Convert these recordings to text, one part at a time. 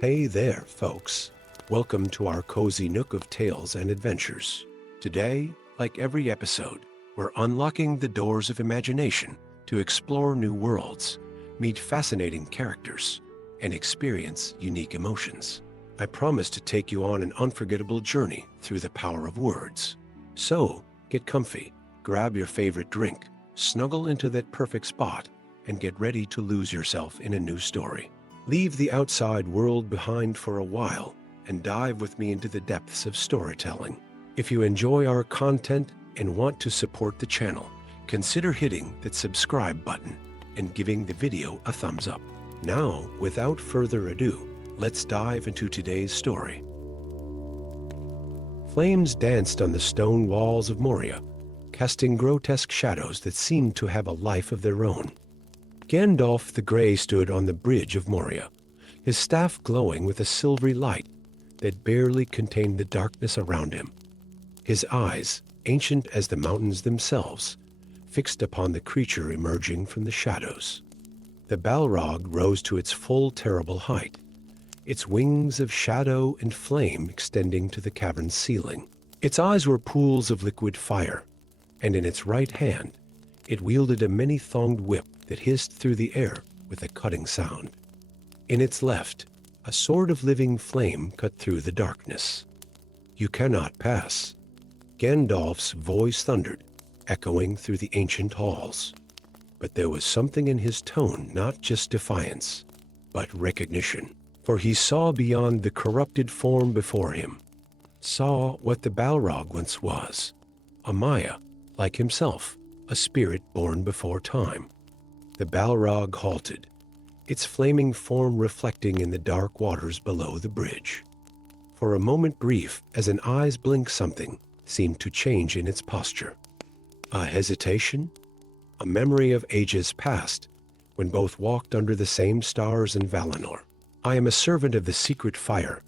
Hey there, folks. Welcome to our cozy nook of tales and adventures. Today, like every episode, we're unlocking the doors of imagination to explore new worlds, meet fascinating characters, and experience unique emotions. I promise to take you on an unforgettable journey through the power of words. So, get comfy, grab your favorite drink, snuggle into that perfect spot, and get ready to lose yourself in a new story. Leave the outside world behind for a while and dive with me into the depths of storytelling. If you enjoy our content and want to support the channel, consider hitting that subscribe button and giving the video a thumbs up. Now, without further ado, let's dive into today's story. Flames danced on the stone walls of Moria, casting grotesque shadows that seemed to have a life of their own. Gandalf the Grey stood on the bridge of Moria, his staff glowing with a silvery light that barely contained the darkness around him. His eyes, ancient as the mountains themselves, fixed upon the creature emerging from the shadows. The Balrog rose to its full terrible height, its wings of shadow and flame extending to the cavern's ceiling. Its eyes were pools of liquid fire, and in its right hand, it wielded a many-thonged whip that hissed through the air with a cutting sound. In its left, a sword of living flame cut through the darkness. "You cannot pass," Gandalf's voice thundered, echoing through the ancient halls. But there was something in his tone, not just defiance, but recognition. For he saw beyond the corrupted form before him, saw what the Balrog once was, a Maya, like himself, a spirit born before time. The Balrog halted, its flaming form reflecting in the dark waters below the bridge. For a moment brief, as an eye's blink, something seemed to change in its posture. A hesitation, a memory of ages past, when both walked under the same stars in Valinor. "I am a servant of the secret fire,"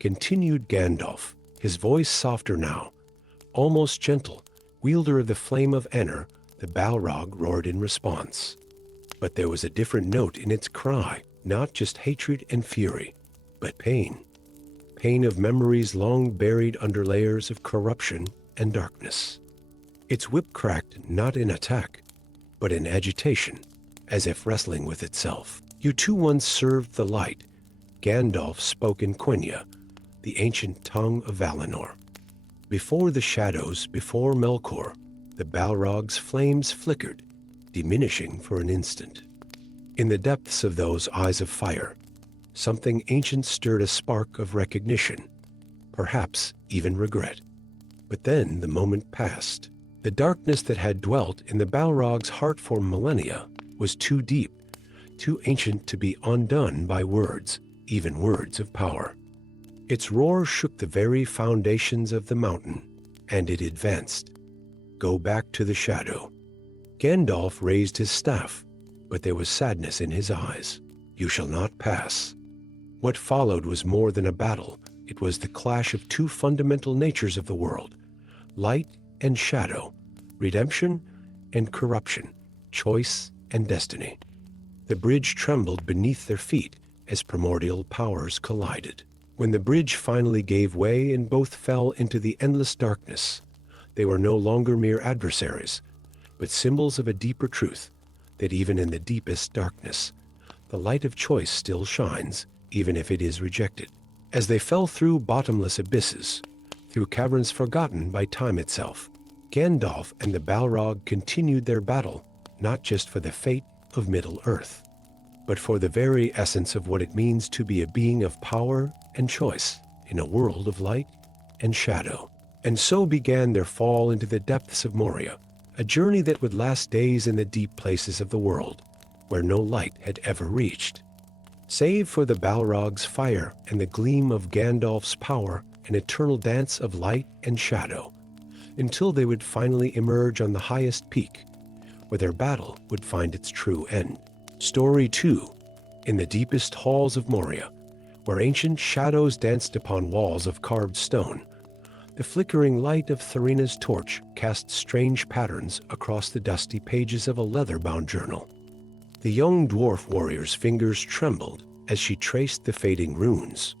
continued Gandalf, his voice softer now, almost gentle. "Wielder of the flame of Aenir," the Balrog roared in response. But there was a different note in its cry, not just hatred and fury, but pain. Pain of memories long buried under layers of corruption and darkness. Its whip cracked not in attack, but in agitation, as if wrestling with itself. "You too once served the light," Gandalf spoke in Quenya, the ancient tongue of Valinor. Before the shadows, before Melkor, the Balrog's flames flickered, diminishing for an instant. In the depths of those eyes of fire, something ancient stirred a spark of recognition, perhaps even regret. But then the moment passed. The darkness that had dwelt in the Balrog's heart for millennia was too deep, too ancient to be undone by words, even words of power. Its roar shook the very foundations of the mountain, and it advanced. "Go back to the shadow." Gandalf raised his staff, but there was sadness in his eyes. "You shall not pass." What followed was more than a battle. It was the clash of two fundamental natures of the world, light and shadow, redemption and corruption, choice and destiny. The bridge trembled beneath their feet as primordial powers collided. When the bridge finally gave way and both fell into the endless darkness, they were no longer mere adversaries, but symbols of a deeper truth, that even in the deepest darkness, the light of choice still shines, even if it is rejected. As they fell through bottomless abysses, through caverns forgotten by time itself, Gandalf and the Balrog continued their battle, not just for the fate of Middle-earth, but for the very essence of what it means to be a being of power and choice in a world of light and shadow. And so began their fall into the depths of Moria, a journey that would last days in the deep places of the world, where no light had ever reached. Save for the Balrog's fire and the gleam of Gandalf's power, an eternal dance of light and shadow, until they would finally emerge on the highest peak, where their battle would find its true end. Story 2. In the deepest halls of Moria, where ancient shadows danced upon walls of carved stone, the flickering light of Thorina's torch cast strange patterns across the dusty pages of a leather-bound journal. The young dwarf warrior's fingers trembled as she traced the fading runes,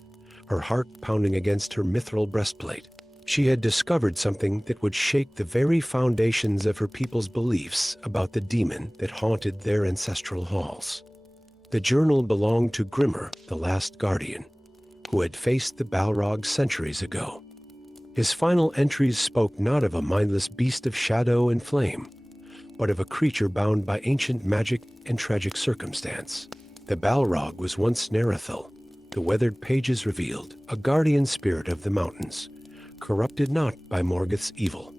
her heart pounding against her mithril breastplate. She had discovered something that would shake the very foundations of her people's beliefs about the demon that haunted their ancestral halls. The journal belonged to Grimmer, the last guardian, who had faced the Balrogs centuries ago. His final entries spoke not of a mindless beast of shadow and flame, but of a creature bound by ancient magic and tragic circumstance. The Balrog was once Narethil, the weathered pages revealed, a guardian spirit of the mountains, corrupted not by Morgoth's evil,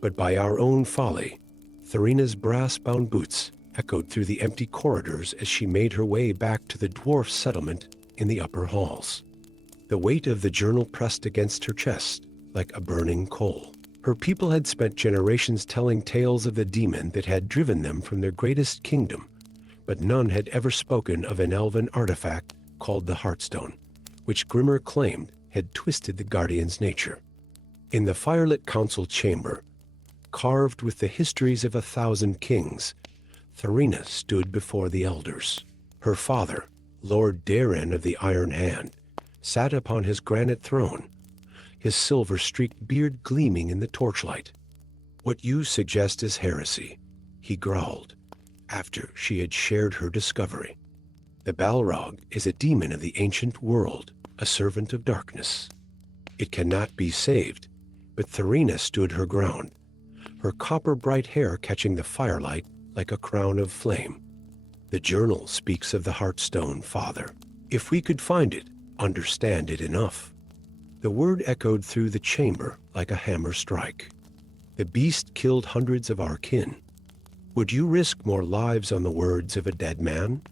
but by our own folly. Thorina's brass-bound boots echoed through the empty corridors as she made her way back to the dwarf settlement in the upper halls. The weight of the journal pressed against her chest like a burning coal. Her people had spent generations telling tales of the demon that had driven them from their greatest kingdom, but none had ever spoken of an elven artifact called the Heartstone, which Grimmer claimed had twisted the Guardian's nature. In the firelit council chamber, carved with the histories of 1,000 kings, Thorina stood before the elders. Her father, Lord Darren of the Iron Hand, sat upon his granite throne, his silver-streaked beard gleaming in the torchlight. "What you suggest is heresy," he growled, after she had shared her discovery. "The Balrog is a demon of the ancient world, a servant of darkness. It cannot be saved." But Thorina stood her ground, her copper-bright hair catching the firelight like a crown of flame. "The journal speaks of the Heartstone, Father. If we could find it, understand it enough." The word echoed through the chamber like a hammer strike. "The beast killed hundreds of our kin. Would you risk more lives on the words of a dead man?"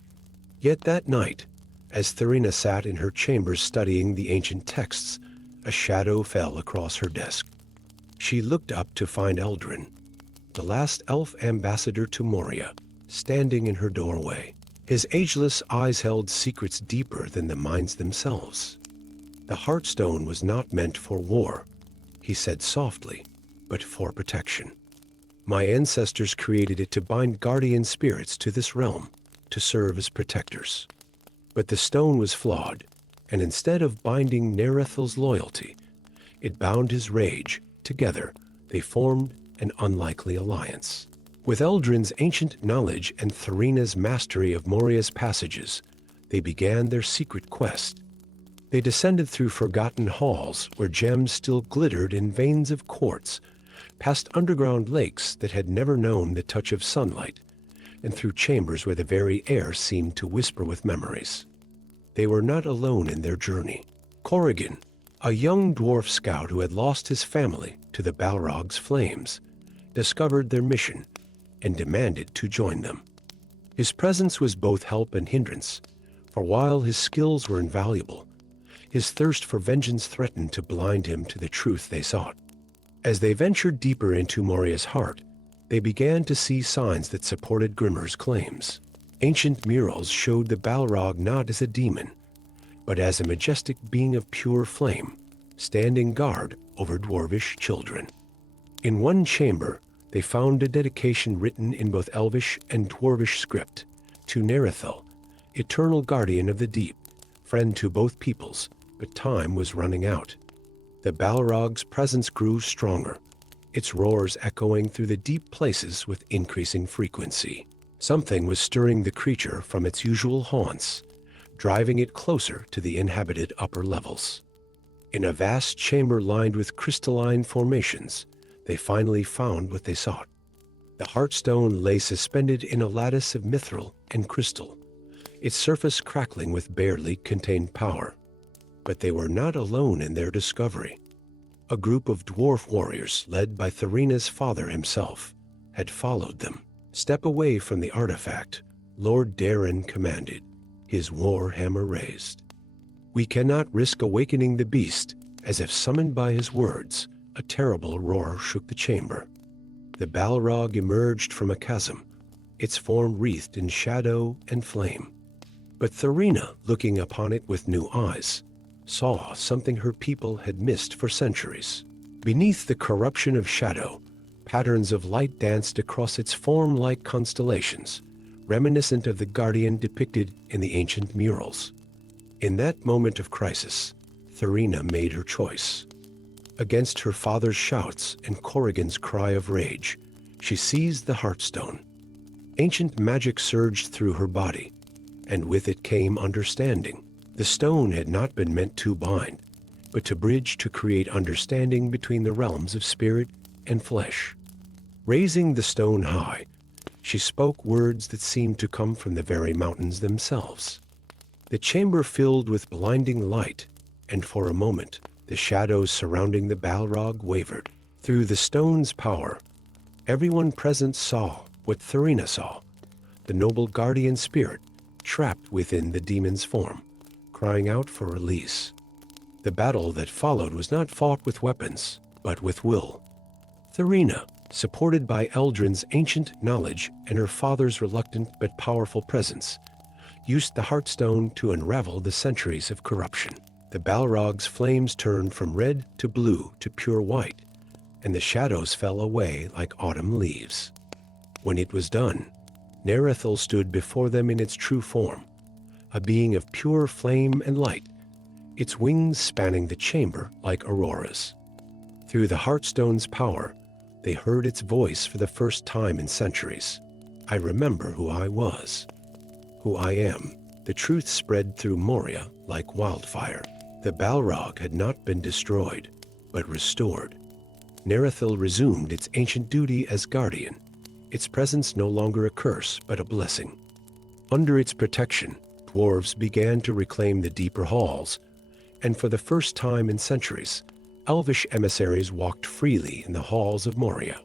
Yet that night, as Thorina sat in her chamber studying the ancient texts, a shadow fell across her desk. She looked up to find Eldrin, the last elf ambassador to Moria, standing in her doorway. His ageless eyes held secrets deeper than the minds themselves. "The Heartstone was not meant for war," he said softly, "but for protection. My ancestors created it to bind guardian spirits to this realm, to serve as protectors. But the stone was flawed, and instead of binding Narethil's loyalty, it bound his rage. Together, they formed an unlikely alliance. With Eldrin's ancient knowledge and Thorina's mastery of Moria's passages, they began their secret quest. They descended through forgotten halls where gems still glittered in veins of quartz, past underground lakes that had never known the touch of sunlight, and through chambers where the very air seemed to whisper with memories. They were not alone in their journey. Corrigan, a young dwarf scout who had lost his family to the Balrog's flames, discovered their mission and demanded to join them. His presence was both help and hindrance, for while his skills were invaluable, his thirst for vengeance threatened to blind him to the truth they sought. As they ventured deeper into Moria's heart, they began to see signs that supported Grimmer's claims. Ancient murals showed the Balrog not as a demon, but as a majestic being of pure flame, standing guard over dwarvish children. In one chamber, they found a dedication written in both Elvish and Dwarvish script to Narethil, eternal guardian of the deep, friend to both peoples, but time was running out. The Balrog's presence grew stronger, its roars echoing through the deep places with increasing frequency. Something was stirring the creature from its usual haunts, driving it closer to the inhabited upper levels. In a vast chamber lined with crystalline formations, they finally found what they sought. The Heartstone lay suspended in a lattice of mithril and crystal, its surface crackling with barely contained power. But they were not alone in their discovery. A group of dwarf warriors, led by Thorina's father himself, had followed them. "Step away from the artifact," Lord Darren commanded, his war hammer raised. "We cannot risk awakening the beast." As if summoned by his words, a terrible roar shook the chamber. The Balrog emerged from a chasm, its form wreathed in shadow and flame. But Thorina, looking upon it with new eyes, saw something her people had missed for centuries. Beneath the corruption of shadow, patterns of light danced across its form like constellations, reminiscent of the guardian depicted in the ancient murals. In that moment of crisis, Thurina made her choice. Against her father's shouts and Corrigan's cry of rage, she seized the Heartstone. Ancient magic surged through her body, and with it came understanding. The stone had not been meant to bind, but to bridge, to create understanding between the realms of spirit and flesh. Raising the stone high, she spoke words that seemed to come from the very mountains themselves. The chamber filled with blinding light, and for a moment, the shadows surrounding the Balrog wavered. Through the stone's power, everyone present saw what Thurina saw, the noble guardian spirit trapped within the demon's form, crying out for release. The battle that followed was not fought with weapons, but with will. Thurina, supported by Eldrin's ancient knowledge and her father's reluctant but powerful presence, used the Heartstone to unravel the centuries of corruption. The Balrog's flames turned from red to blue to pure white, and the shadows fell away like autumn leaves. When it was done, Narethil stood before them in its true form, a being of pure flame and light, its wings spanning the chamber like auroras. Through the Heartstone's power, they heard its voice for the first time in centuries. I remember who I was, who I am. The truth spread through Moria like wildfire. The Balrog had not been destroyed, but restored. Narethil resumed its ancient duty as guardian, its presence no longer a curse but a blessing. Under its protection, dwarves began to reclaim the deeper halls, and for the first time in centuries, elvish emissaries walked freely in the halls of Moria.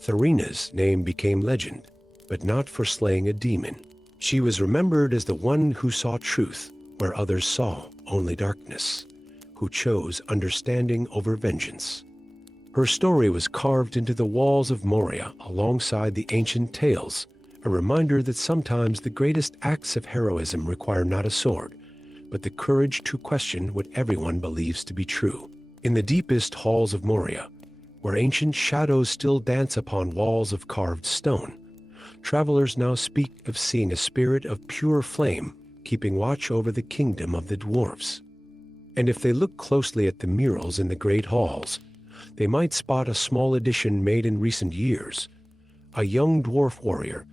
Thurina's name became legend, but not for slaying a demon. She was remembered as the one who saw truth where others saw only darkness, who chose understanding over vengeance. Her story was carved into the walls of Moria alongside the ancient tales, a reminder that sometimes the greatest acts of heroism require not a sword, but the courage to question what everyone believes to be true. In the deepest halls of Moria, where ancient shadows still dance upon walls of carved stone, travelers now speak of seeing a spirit of pure flame keeping watch over the kingdom of the dwarves. And if they look closely at the murals in the great halls, they might spot a small addition made in recent years, a young dwarf warrior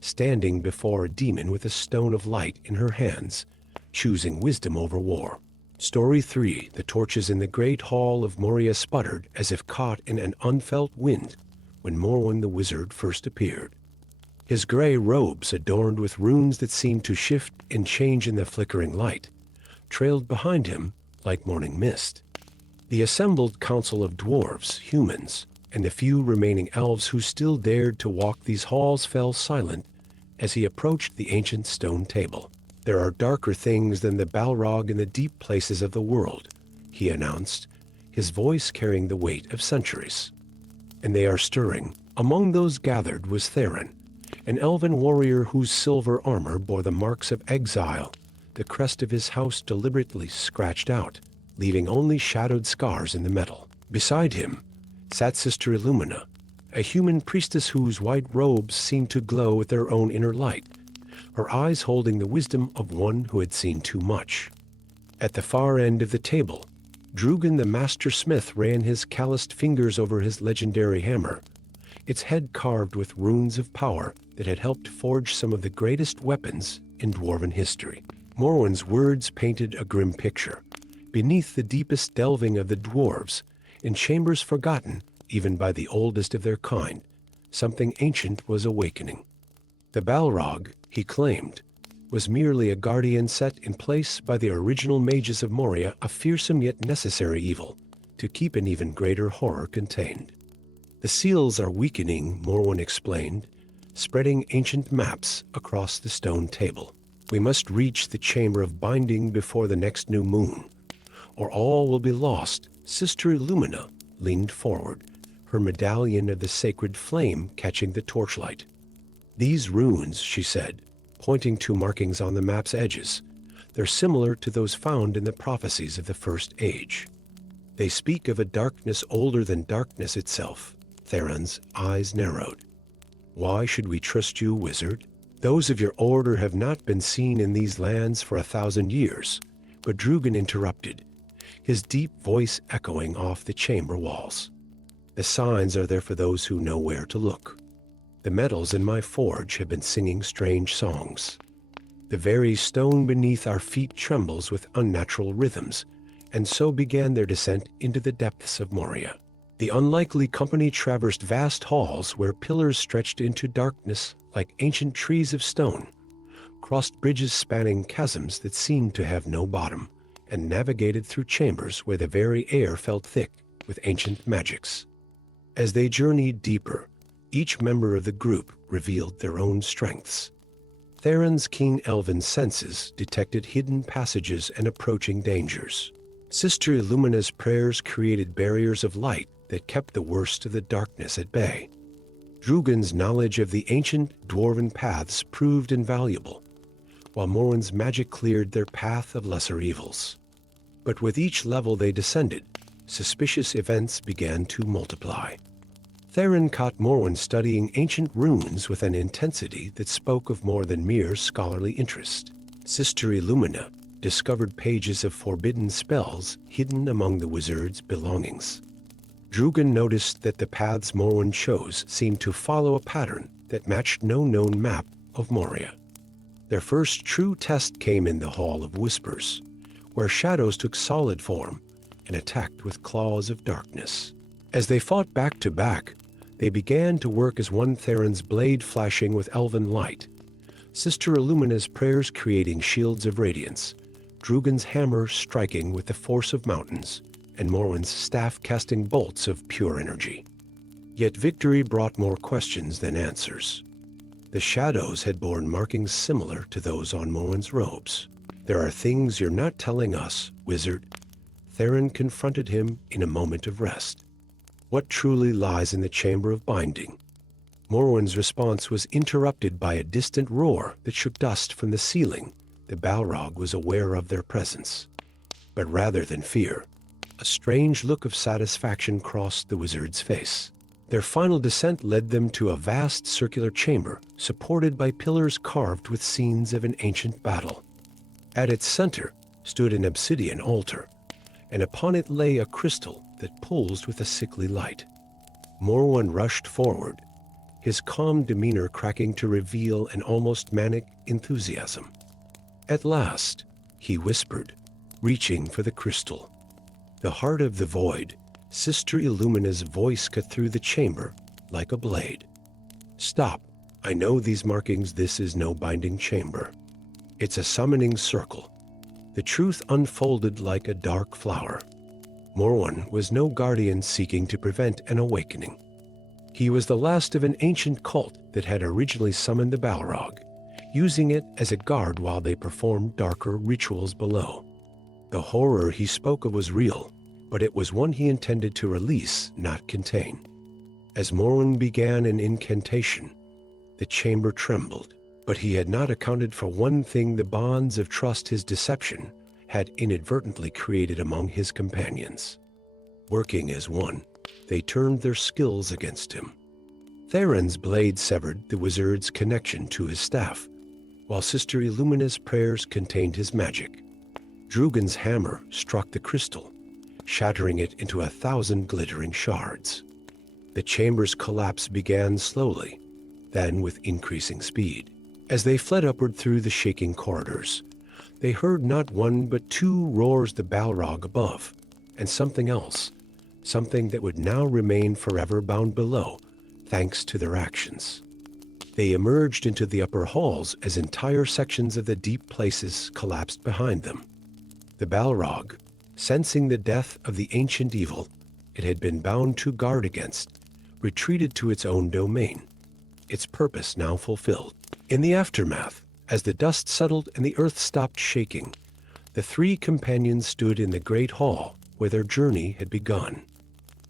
standing before a demon with a stone of light in her hands, choosing wisdom over war. Story 3. The torches in the great hall of Moria sputtered as if caught in an unfelt wind when Morwen the wizard first appeared. His gray robes, adorned with runes that seemed to shift and change in the flickering light, trailed behind him like morning mist. The assembled council of dwarves, humans, and the few remaining elves who still dared to walk these halls fell silent as he approached the ancient stone table. There are darker things than the Balrog in the deep places of the world, he announced, his voice carrying the weight of centuries. And they are stirring. Among those gathered was Theron, an elven warrior whose silver armor bore the marks of exile, the crest of his house deliberately scratched out, leaving only shadowed scars in the metal. Beside him sat Sister Illumina, a human priestess whose white robes seemed to glow with their own inner light, her eyes holding the wisdom of one who had seen too much. At the far end of the table, Drugan the master smith ran his calloused fingers over his legendary hammer, its head carved with runes of power that had helped forge some of the greatest weapons in dwarven history. Morwen's words painted a grim picture. Beneath the deepest delving of the dwarves, in chambers forgotten even by the oldest of their kind, something ancient was awakening. The Balrog, he claimed, was merely a guardian set in place by the original mages of Moria, a fearsome yet necessary evil, to keep an even greater horror contained. The seals are weakening, Morwen explained, spreading ancient maps across the stone table. We must reach the chamber of binding before the next new moon, or all will be lost. Sister Illumina leaned forward, her medallion of the sacred flame catching the torchlight. These runes, she said, pointing to markings on the map's edges, they're similar to those found in the prophecies of the First Age. They speak of a darkness older than darkness itself. Theron's eyes narrowed. Why should we trust you, wizard? Those of your order have not been seen in these lands for 1,000 years, But Drugan interrupted, his deep voice echoing off the chamber walls. "The signs are there for those who know where to look. The metals in my forge have been singing strange songs. The very stone beneath our feet trembles with unnatural rhythms, and so began their descent into the depths of Moria." The unlikely company traversed vast halls where pillars stretched into darkness like ancient trees of stone, crossed bridges spanning chasms that seemed to have no bottom, and navigated through chambers where the very air felt thick with ancient magics. As they journeyed deeper, each member of the group revealed their own strengths. Theron's keen elven senses detected hidden passages and approaching dangers. Sister Illumina's prayers created barriers of light that kept the worst of the darkness at bay. Drugan's knowledge of the ancient dwarven paths proved invaluable, while Morwen's magic cleared their path of lesser evils. But with each level they descended, suspicious events began to multiply. Theron caught Morwen studying ancient runes with an intensity that spoke of more than mere scholarly interest. Sister Illumina discovered pages of forbidden spells hidden among the wizard's belongings. Drugan noticed that the paths Morwen chose seemed to follow a pattern that matched no known map of Moria. Their first true test came in the Hall of Whispers, where shadows took solid form and attacked with claws of darkness. As they fought back to back, they began to work as one, Theron's blade flashing with elven light, Sister Illumina's prayers creating shields of radiance, Drugan's hammer striking with the force of mountains, and Morwen's staff casting bolts of pure energy. Yet victory brought more questions than answers. The shadows had borne markings similar to those on Morwen's robes. "There are things you're not telling us, wizard." Theron confronted him in a moment of rest. "What truly lies in the chamber of binding?" Morwen's response was interrupted by a distant roar that shook dust from the ceiling. The Balrog was aware of their presence. But rather than fear, a strange look of satisfaction crossed the wizard's face. Their final descent led them to a vast circular chamber supported by pillars carved with scenes of an ancient battle. At its center stood an obsidian altar, and upon it lay a crystal that pulsed with a sickly light. Morwen rushed forward, his calm demeanor cracking to reveal an almost manic enthusiasm. "At last," he whispered, reaching for the crystal. The heart of the void, Sister Illumina's voice cut through the chamber like a blade. "Stop. I know these markings. This is no binding chamber. It's a summoning circle." The truth unfolded like a dark flower. Morwen was no guardian seeking to prevent an awakening. He was the last of an ancient cult that had originally summoned the Balrog, using it as a guard while they performed darker rituals below. The horror he spoke of was real, but it was one he intended to release, not contain. As Morwen began an incantation, the chamber trembled, but he had not accounted for one thing: the bonds of trust his deception had inadvertently created among his companions. Working as one, they turned their skills against him. Theron's blade severed the wizard's connection to his staff, while Sister Illumina's prayers contained his magic. Drugan's hammer struck the crystal, shattering it into 1,000 glittering shards. The chamber's collapse began slowly, then with increasing speed. As they fled upward through the shaking corridors, they heard not one but two roars: the Balrog above, and something else, something that would now remain forever bound below, thanks to their actions. They emerged into the upper halls as entire sections of the deep places collapsed behind them. The Balrog, sensing the death of the ancient evil it had been bound to guard against, retreated to its own domain, its purpose now fulfilled. In the aftermath, as the dust settled and the earth stopped shaking, the three companions stood in the great hall where their journey had begun.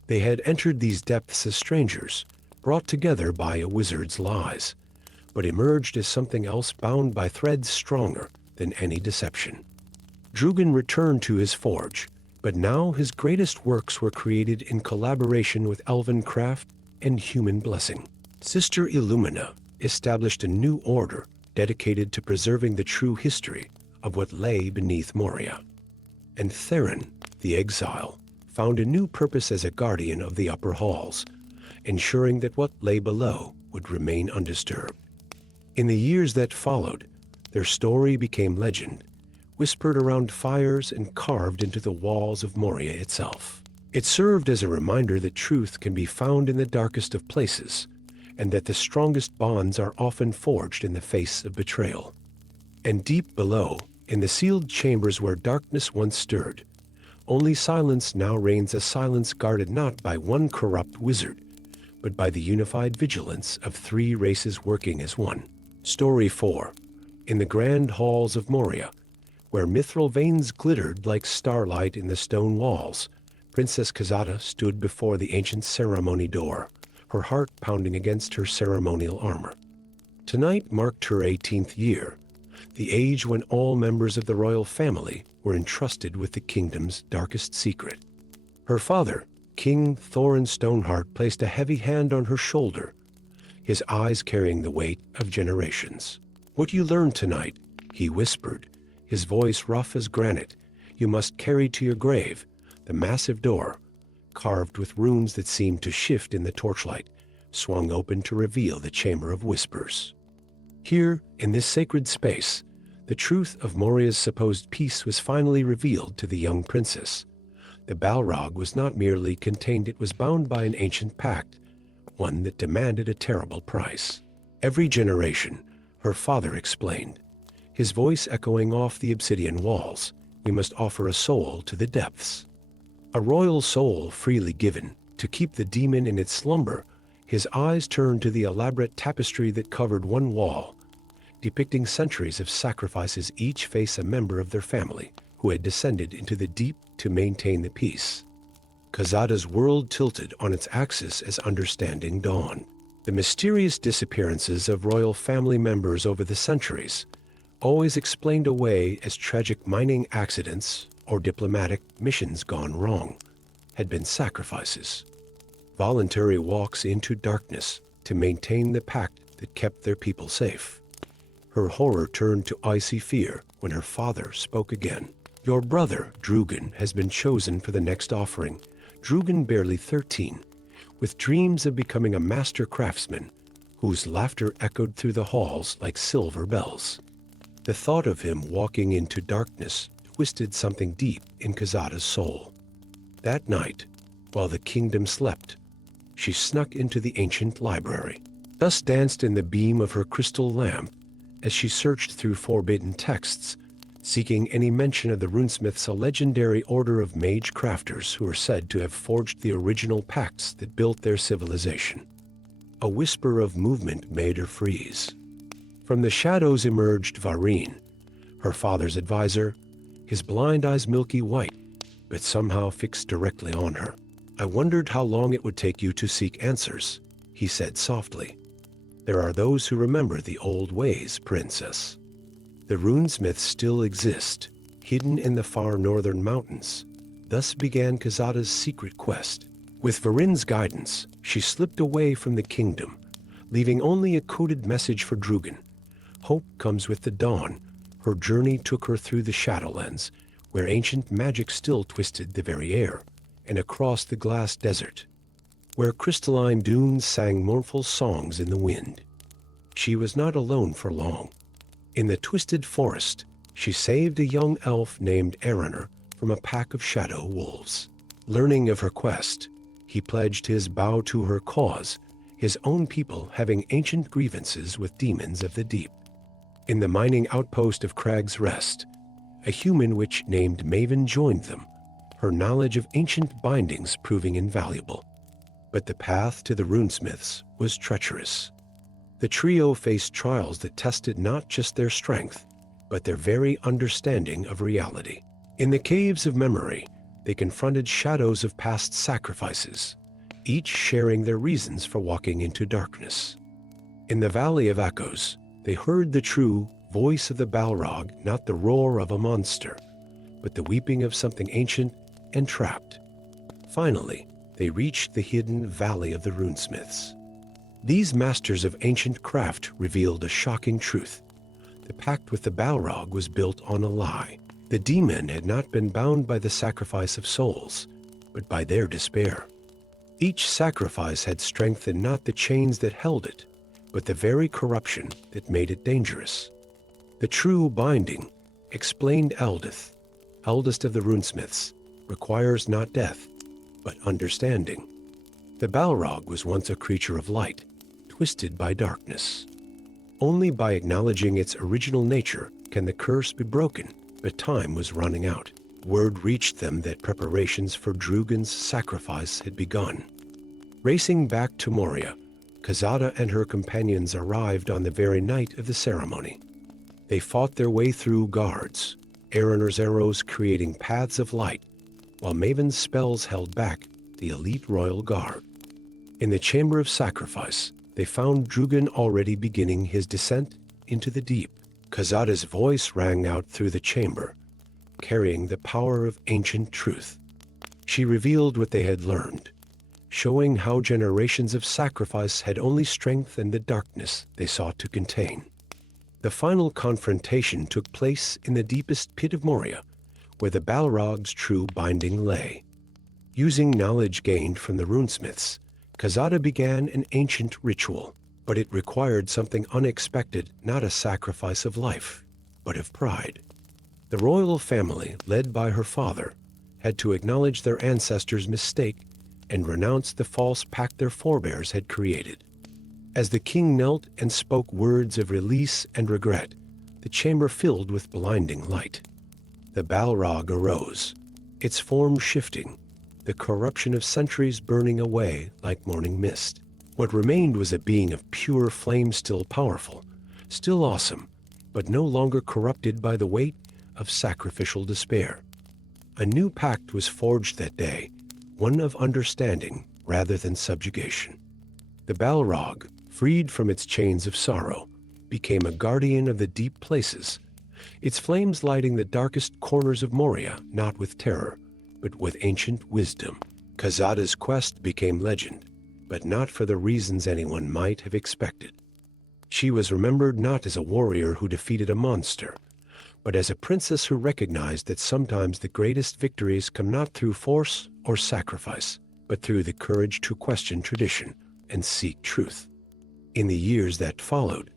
They had entered these depths as strangers, brought together by a wizard's lies, but emerged as something else, bound by threads stronger than any deception. Drugan returned to his forge, but now his greatest works were created in collaboration with elven craft and human blessing. Sister Illumina established a new order dedicated to preserving the true history of what lay beneath Moria. and Theron, the exile, found a new purpose as a guardian of the upper halls, ensuring that what lay below would remain undisturbed. In the years that followed, their story became legend, whispered around fires and carved into the walls of Moria itself. It served as a reminder that truth can be found in the darkest of places, and that the strongest bonds are often forged in the face of betrayal. And deep below, in the sealed chambers where darkness once stirred, only silence now reigns, a silence guarded not by one corrupt wizard, but by the unified vigilance of three races working as one. Story 4. In the grand halls of Moria, where mithril veins glittered like starlight in the stone walls, Princess Kazada stood before the ancient ceremony door, her heart pounding against her ceremonial armor. Tonight marked her 18th year, the age when all members of the royal family were entrusted with the kingdom's darkest secret. Her father, King Thorin Stoneheart, placed a heavy hand on her shoulder, his eyes carrying the weight of generations. "What you learned tonight," he whispered, his voice rough as granite, "you must carry to your grave." The massive door, carved with runes that seemed to shift in the torchlight, swung open to reveal the Chamber of Whispers. Here, in this sacred space, the truth of Moria's supposed peace was finally revealed to the young princess. The Balrog was not merely contained, it was bound by an ancient pact, one that demanded a terrible price. "Every generation," her father explained, his voice echoing off the obsidian walls, "we must offer a soul to the depths. A royal soul freely given, to keep the demon in its slumber." His eyes turned to the elaborate tapestry that covered one wall, depicting centuries of sacrifices, each face a member of their family who had descended into the deep to maintain the peace. Kazada's world tilted on its axis as understanding dawned. The mysterious disappearances of royal family members over the centuries, always explained away as tragic mining accidents or diplomatic missions gone wrong, had been sacrifices. Voluntary walks into darkness to maintain the pact that kept their people safe. Her horror turned to icy fear when her father spoke again. "Your brother, Drugan, has been chosen for the next offering." Drugan, barely 13, with dreams of becoming a master craftsman, whose laughter echoed through the halls like silver bells. The thought of him walking into darkness twisted something deep in Kazada's soul. That night, while the kingdom slept, she snuck into the ancient library. Dust danced in the beam of her crystal lamp as she searched through forbidden texts, seeking any mention of the runesmiths, a legendary order of mage crafters who are said to have forged the original pacts that built their civilization. A whisper of movement made her freeze. From the shadows emerged Vareen, her father's advisor, his blind eyes milky white, but somehow fixed directly on her. "I wondered how long it would take you to seek answers," he said softly. "There are those who remember the old ways, princess. The runesmiths still exist, hidden in the far northern mountains." Thus began Kazada's secret quest. With Vareen's guidance, she slipped away from the kingdom, leaving only a coded message for Drugan. Hope comes with the dawn. Her journey took her through the Shadowlands, where ancient magic still twisted the very air, and across the glass desert, where crystalline dunes sang mournful songs in the wind. She was not alone for long. In the twisted forest, she saved a young elf named Araner from a pack of shadow wolves. Learning of her quest, he pledged his bow to her cause, his own people having ancient grievances with demons of the deep. In the mining outpost of Crag's Rest, a human witch named Maven joined them, her knowledge of ancient bindings proving invaluable. But the path to the runesmiths was treacherous. The trio faced trials that tested not just their strength, but their very understanding of reality. In the caves of memory, they confronted shadows of past sacrifices, each sharing their reasons for walking into darkness. In the Valley of Echoes, they heard the true voice of the Balrog, not the roar of a monster, but the weeping of something ancient and trapped. Finally, they reached the hidden Valley of the Runesmiths. These masters of ancient craft revealed a shocking truth. The pact with the Balrog was built on a lie. The demon had not been bound by the sacrifice of souls, but by their despair. Each sacrifice had strengthened not the chains that held it, but the very corruption that made it dangerous. The true binding, explained Aldith, eldest of the runesmiths, requires not death, but understanding. The Balrog was once a creature of light, twisted by darkness. Only by acknowledging its original nature can the curse be broken, but time was running out. Word reached them that preparations for Drugan's sacrifice had begun. Racing back to Moria, Kazada and her companions arrived on the very night of the ceremony. They fought their way through guards, Eriner's arrows creating paths of light, while Maven's spells held back the elite royal guard. In the chamber of sacrifice, they found Drugan already beginning his descent into the deep. Kazada's voice rang out through the chamber, carrying the power of ancient truth. She revealed what they had learned, showing how generations of sacrifice had only strengthened the darkness they sought to contain. The final confrontation took place in the deepest pit of Moria, where the Balrog's true binding lay. Using knowledge gained from the runesmiths, Kazada began an ancient ritual, but it required something unexpected, not a sacrifice of life, but of pride. The royal family, led by her father, had to acknowledge their ancestors' mistake and renounce the false pact their forebears had created. As the king knelt and spoke words of release and regret, the chamber filled with blinding light. The Balrog arose, its form shifting, the corruption of centuries burning away like morning mist. What remained was a being of pure flame, still powerful, still awesome, but no longer corrupted by the weight of sacrificial despair. A new pact was forged that day, one of understanding rather than subjugation. The Balrog, freed from its chains of sorrow, became a guardian of the deep places, its flames lighting the darkest corners of Moria, not with terror, but with ancient wisdom. Kazada's quest became legend, but not for the reasons anyone might have expected. She was remembered not as a warrior who defeated a monster, but as a princess who recognized that sometimes the greatest victories come not through force or sacrifice, but through the courage to question tradition and seek truth. In the years that followed,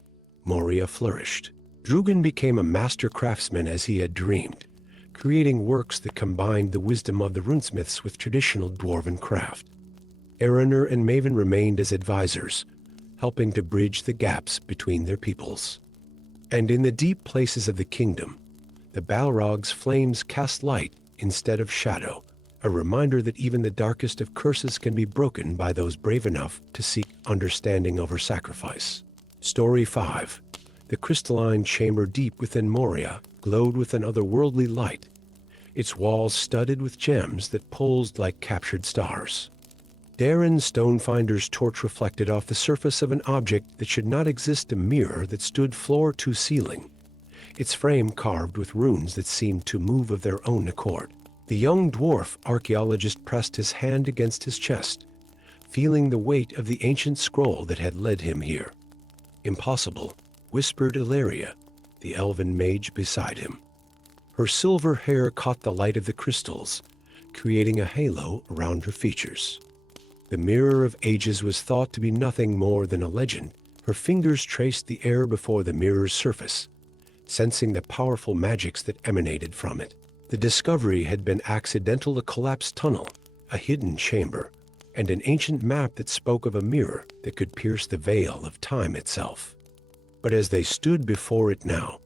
Moria flourished. Drugan became a master craftsman as he had dreamed, creating works that combined the wisdom of the runesmiths with traditional dwarven craft. Eriner and Maven remained as advisors, helping to bridge the gaps between their peoples. And in the deep places of the kingdom, the Balrog's flames cast light instead of shadow, a reminder that even the darkest of curses can be broken by those brave enough to seek understanding over sacrifice. Story 5. The crystalline chamber deep within Moria glowed with an otherworldly light, its walls studded with gems that pulsed like captured stars. Darren Stonefinder's torch reflected off the surface of an object that should not exist, a mirror that stood floor to ceiling, its frame carved with runes that seemed to move of their own accord. The young dwarf archaeologist pressed his hand against his chest, feeling the weight of the ancient scroll that had led him here. Impossible, whispered Ilaria, the elven mage beside him. Her silver hair caught the light of the crystals, creating a halo around her features. The Mirror of Ages was thought to be nothing more than a legend. Her fingers traced the air before the mirror's surface, sensing the powerful magics that emanated from it. The discovery had been accidental, a collapsed tunnel, a hidden chamber, and an ancient map that spoke of a mirror that could pierce the veil of time itself. But as they stood before it now,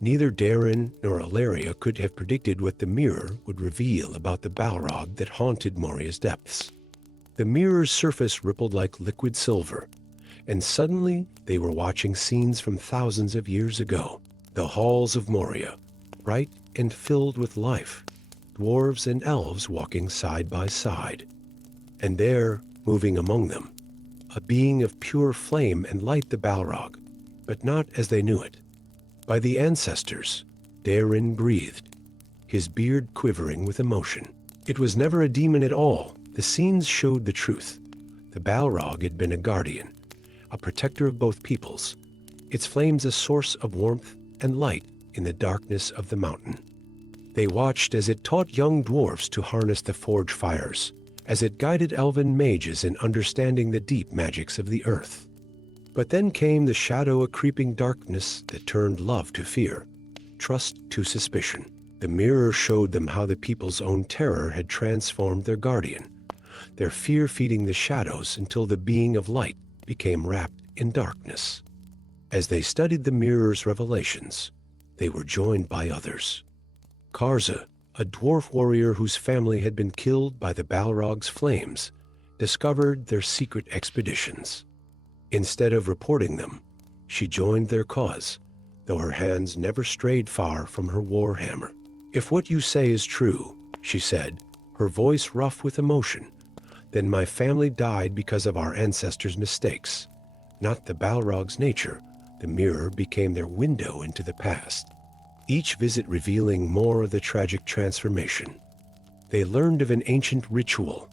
neither Darren nor Ilaria could have predicted what the mirror would reveal about the Balrog that haunted Moria's depths. The mirror's surface rippled like liquid silver, and suddenly they were watching scenes from thousands of years ago. The halls of Moria, bright and filled with life, dwarves and elves walking side by side. And there, moving among them, a being of pure flame and light, the Balrog, but not as they knew it. By the ancestors, Darren breathed, his beard quivering with emotion. It was never a demon at all. The scenes showed the truth. The Balrog had been a guardian, a protector of both peoples, its flames a source of warmth and light in the darkness of the mountain. They watched as it taught young dwarfs to harness the forge fires, as it guided elven mages in understanding the deep magics of the earth. But then came the shadow of creeping darkness that turned love to fear, trust to suspicion. The mirror showed them how the people's own terror had transformed their guardian, their fear feeding the shadows until the being of light became wrapped in darkness. As they studied the mirror's revelations, they were joined by others. Karza, a dwarf warrior whose family had been killed by the Balrogs' flames, discovered their secret expeditions. Instead of reporting them, she joined their cause, though her hands never strayed far from her war hammer. "If what you say is true," she said, her voice rough with emotion, "then my family died because of our ancestors' mistakes. Not the Balrogs' nature, the mirror became their window into the past, each visit revealing more of the tragic transformation. They learned of an ancient ritual,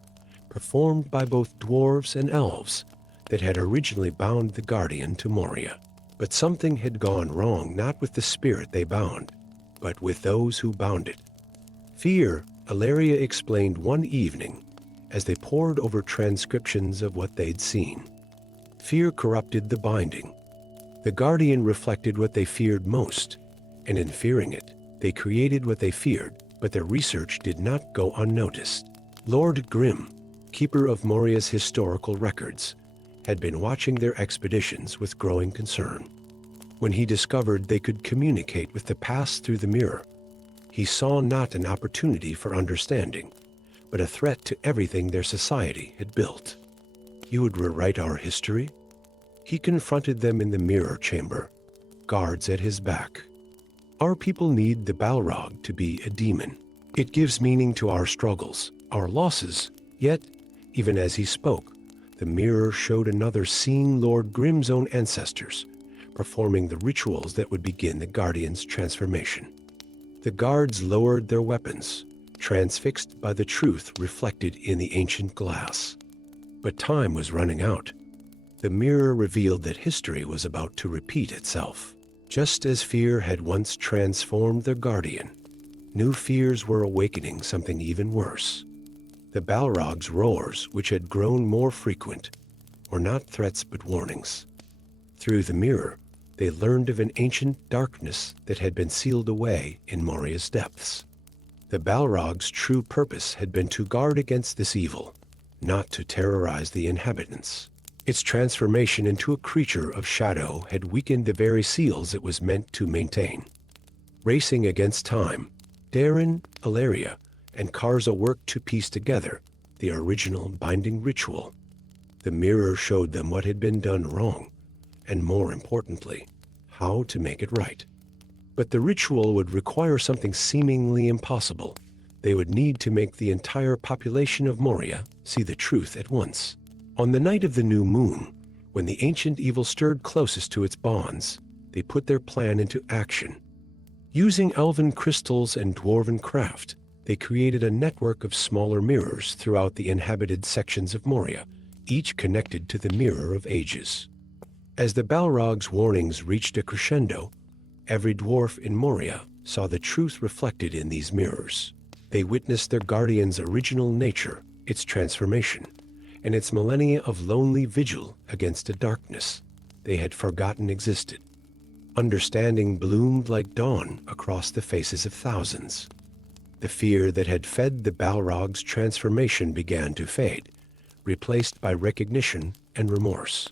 performed by both dwarves and elves, that had originally bound the guardian to Moria. But something had gone wrong, not with the spirit they bound, but with those who bound it. Fear, Ilaria explained one evening, as they pored over transcriptions of what they'd seen. Fear corrupted the binding. The guardian reflected what they feared most, and in fearing it, they created what they feared, but their research did not go unnoticed. Lord Grim, keeper of Moria's historical records, had been watching their expeditions with growing concern. When he discovered they could communicate with the past through the mirror, he saw not an opportunity for understanding, but a threat to everything their society had built. "You would rewrite our history?" He confronted them in the mirror chamber, guards at his back. "Our people need the Balrog to be a demon. It gives meaning to our struggles, our losses." Yet, even as he spoke, the mirror showed another scene: Lord Grim's own ancestors, performing the rituals that would begin the Guardian's transformation. The guards lowered their weapons, transfixed by the truth reflected in the ancient glass. But time was running out. The mirror revealed that history was about to repeat itself. Just as fear had once transformed their guardian, new fears were awakening something even worse. The Balrog's roars, which had grown more frequent, were not threats but warnings. Through the mirror, they learned of an ancient darkness that had been sealed away in Moria's depths. The Balrog's true purpose had been to guard against this evil, not to terrorize the inhabitants. Its transformation into a creature of shadow had weakened the very seals it was meant to maintain. Racing against time, Darren, Ilaria, and Karza worked to piece together the original binding ritual. The mirror showed them what had been done wrong, and more importantly, how to make it right. But the ritual would require something seemingly impossible. They would need to make the entire population of Moria see the truth at once. On the night of the new moon, when the ancient evil stirred closest to its bonds, they put their plan into action. Using elven crystals and dwarven craft, they created a network of smaller mirrors throughout the inhabited sections of Moria, each connected to the Mirror of Ages. As the Balrog's warnings reached a crescendo, every dwarf in Moria saw the truth reflected in these mirrors. They witnessed their guardian's original nature, its transformation, and its millennia of lonely vigil against a darkness they had forgotten existed. Understanding bloomed like dawn across the faces of thousands. The fear that had fed the Balrog's transformation began to fade, replaced by recognition and remorse.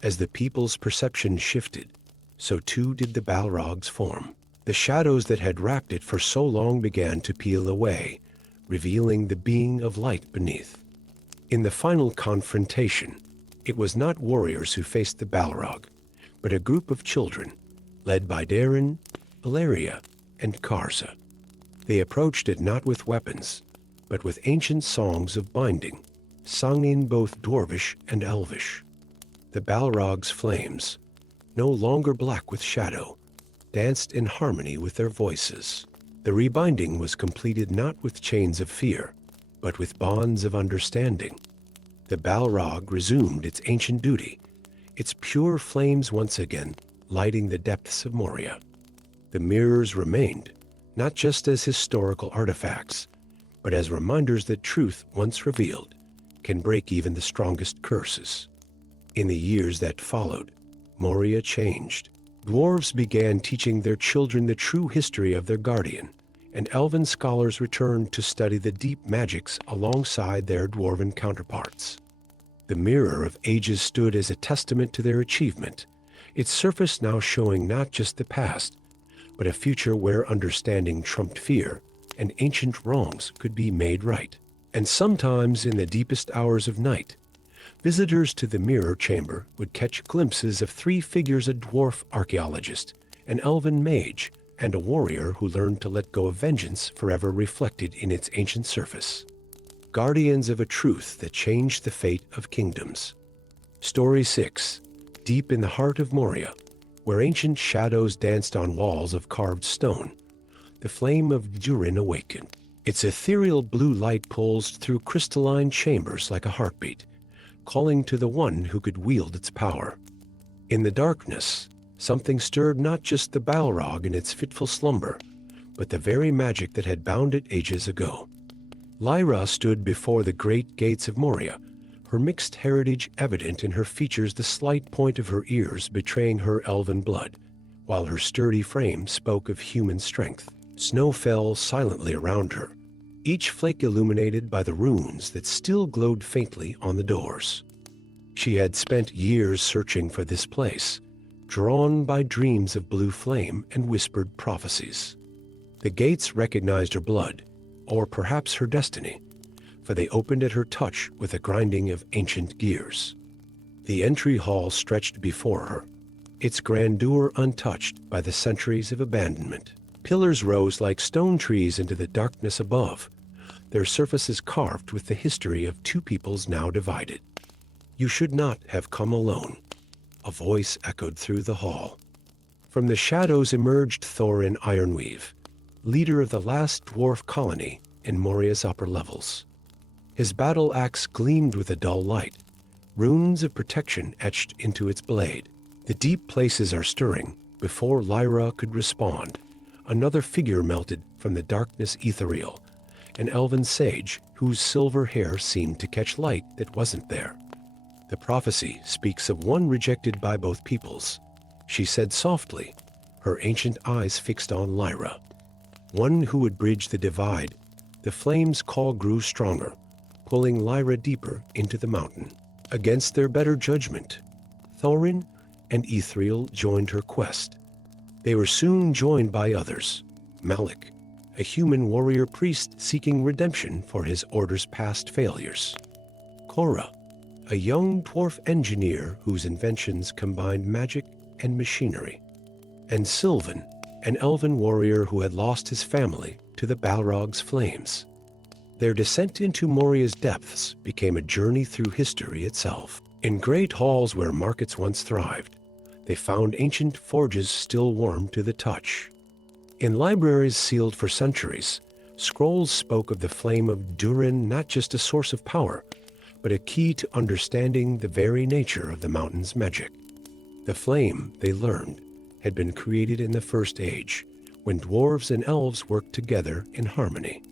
As the people's perception shifted, so too did the Balrog's form. The shadows that had wrapped it for so long began to peel away, revealing the being of light beneath. In the final confrontation, it was not warriors who faced the Balrog, but a group of children, led by Darren, Ilaria, and Karza. They approached it not with weapons, but with ancient songs of binding, sung in both Dwarvish and Elvish. The Balrog's flames, no longer black with shadow, danced in harmony with their voices. The rebinding was completed not with chains of fear, but with bonds of understanding. The Balrog resumed its ancient duty, its pure flames once again lighting the depths of Moria. The mirrors remained, not just as historical artifacts, but as reminders that truth, once revealed, can break even the strongest curses. In the years that followed, Moria changed. Dwarves began teaching their children the true history of their guardian, and elven scholars returned to study the deep magics alongside their dwarven counterparts. The Mirror of Ages stood as a testament to their achievement, its surface now showing not just the past, but a future where understanding trumped fear and ancient wrongs could be made right. And sometimes in the deepest hours of night, visitors to the mirror chamber would catch glimpses of three figures: a dwarf archaeologist, an elven mage, and a warrior who learned to let go of vengeance, forever reflected in its ancient surface. Guardians of a truth that changed the fate of kingdoms. Story 6. Deep in the heart of Moria, where ancient shadows danced on walls of carved stone, the flame of Durin awakened. Its ethereal blue light pulsed through crystalline chambers like a heartbeat, calling to the one who could wield its power. In the darkness, something stirred, not just the Balrog in its fitful slumber, but the very magic that had bound it ages ago. Lyra stood before the great gates of Moria, her mixed heritage evident in her features, the slight point of her ears betraying her elven blood, while her sturdy frame spoke of human strength. Snow fell silently around her, each flake illuminated by the runes that still glowed faintly on the doors. She had spent years searching for this place, drawn by dreams of blue flame and whispered prophecies. The gates recognized her blood, or perhaps her destiny, for they opened at her touch with a grinding of ancient gears. The entry hall stretched before her, its grandeur untouched by the centuries of abandonment. Pillars rose like stone trees into the darkness above, their surfaces carved with the history of two peoples now divided. "You should not have come alone," a voice echoed through the hall. From the shadows emerged Thorin Ironweave, leader of the last dwarf colony in Moria's upper levels. His battle axe gleamed with a dull light, runes of protection etched into its blade. The deep places are stirring. Before Lyra could respond, another figure melted from the darkness ethereal, an elven sage whose silver hair seemed to catch light that wasn't there. "The prophecy speaks of one rejected by both peoples," she said softly, her ancient eyes fixed on Lyra. "One who would bridge the divide." The flame's call grew stronger, pulling Lyra deeper into the mountain. Against their better judgment, Thorin and Ithriel joined her quest. They were soon joined by others: Malik, a human warrior priest seeking redemption for his order's past failures; Korra, a young dwarf engineer whose inventions combined magic and machinery; and Sylvan, an elven warrior who had lost his family to the Balrog's flames. Their descent into Moria's depths became a journey through history itself. In great halls where markets once thrived, they found ancient forges still warm to the touch. In libraries sealed for centuries, scrolls spoke of the flame of Durin, not just a source of power, but a key to understanding the very nature of the mountain's magic. The flame, they learned, had been created in the First Age, when dwarves and elves worked together in harmony.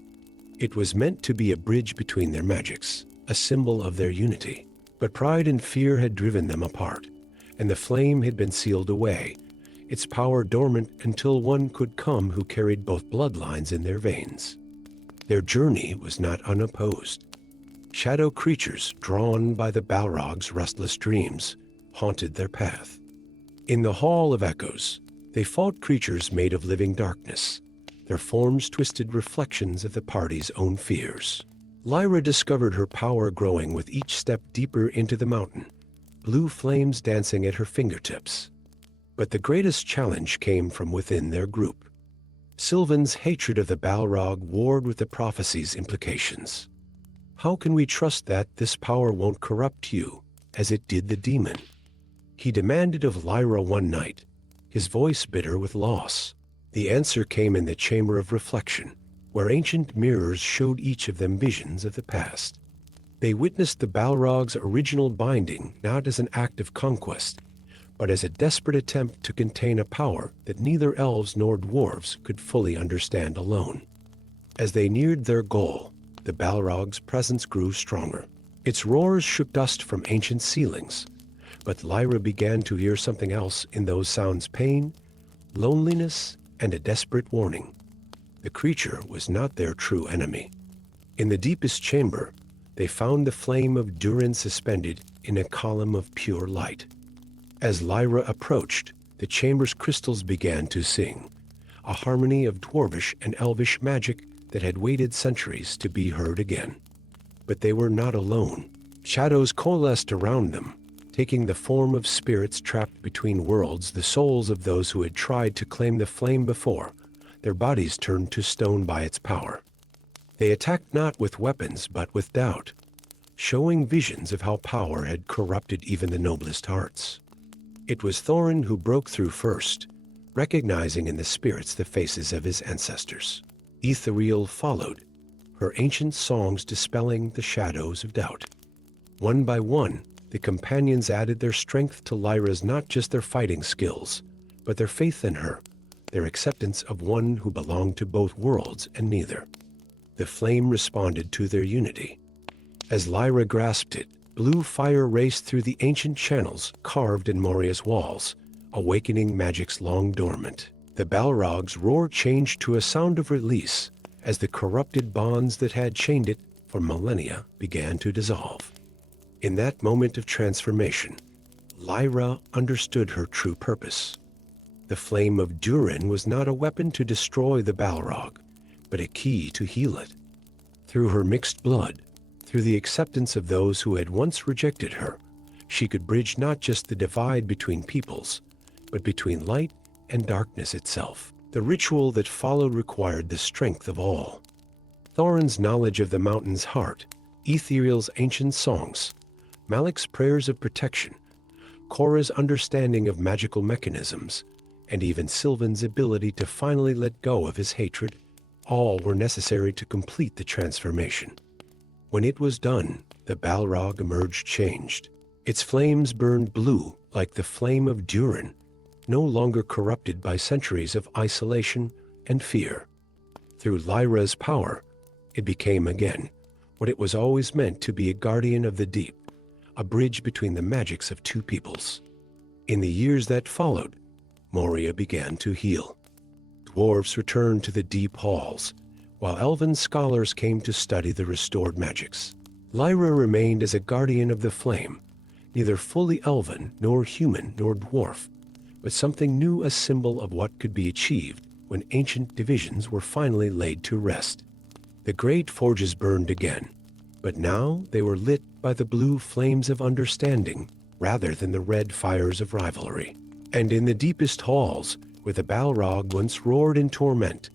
It was meant to be a bridge between their magics, a symbol of their unity. But pride and fear had driven them apart, and the flame had been sealed away, its power dormant until one could come who carried both bloodlines in their veins. Their journey was not unopposed. Shadow creatures, drawn by the Balrog's restless dreams, haunted their path. In the Hall of Echoes, they fought creatures made of living darkness, their forms twisted reflections of the party's own fears. Lyra discovered her power growing with each step deeper into the mountain, blue flames dancing at her fingertips. But the greatest challenge came from within their group. Sylvan's hatred of the Balrog warred with the prophecy's implications. "How can we trust that this power won't corrupt you, as it did the demon?" he demanded of Lyra one night, his voice bitter with loss. The answer came in the Chamber of Reflection, where ancient mirrors showed each of them visions of the past. They witnessed the Balrog's original binding not as an act of conquest, but as a desperate attempt to contain a power that neither elves nor dwarves could fully understand alone. As they neared their goal, the Balrog's presence grew stronger. Its roars shook dust from ancient ceilings, but Lyra began to hear something else in those sounds: pain, loneliness, and a desperate warning. The creature was not their true enemy. In the deepest chamber, they found the flame of Durin suspended in a column of pure light. As Lyra approached, the chamber's crystals began to sing, a harmony of dwarvish and elvish magic that had waited centuries to be heard again. But they were not alone. Shadows coalesced around them, taking the form of spirits trapped between worlds, the souls of those who had tried to claim the flame before, their bodies turned to stone by its power. They attacked not with weapons but with doubt, showing visions of how power had corrupted even the noblest hearts. It was Thorin who broke through first, recognizing in the spirits the faces of his ancestors. Ithariel followed, her ancient songs dispelling the shadows of doubt. One by one, the companions added their strength to Lyra's, not just their fighting skills, but their faith in her, their acceptance of one who belonged to both worlds and neither. The flame responded to their unity. As Lyra grasped it, blue fire raced through the ancient channels carved in Moria's walls, awakening magics long dormant. The Balrog's roar changed to a sound of release as the corrupted bonds that had chained it for millennia began to dissolve. In that moment of transformation, Lyra understood her true purpose. The flame of Durin was not a weapon to destroy the Balrog, but a key to heal it. Through her mixed blood, through the acceptance of those who had once rejected her, she could bridge not just the divide between peoples, but between light and darkness itself. The ritual that followed required the strength of all. Thorin's knowledge of the mountain's heart, Ithariel's ancient songs, Malik's prayers of protection, Korra's understanding of magical mechanisms, and even Sylvan's ability to finally let go of his hatred, all were necessary to complete the transformation. When it was done, the Balrog emerged changed. Its flames burned blue like the flame of Durin, no longer corrupted by centuries of isolation and fear. Through Lyra's power, it became again what it was always meant to be: a guardian of the deep, a bridge between the magics of two peoples. In the years that followed, Moria began to heal. Dwarves returned to the deep halls, while elven scholars came to study the restored magics. Lyra remained as a guardian of the flame, neither fully elven, nor human, nor dwarf, but something new, a symbol of what could be achieved when ancient divisions were finally laid to rest. The great forges burned again, but now they were lit by the blue flames of understanding rather than the red fires of rivalry. And in the deepest halls, where the Balrog once roared in torment,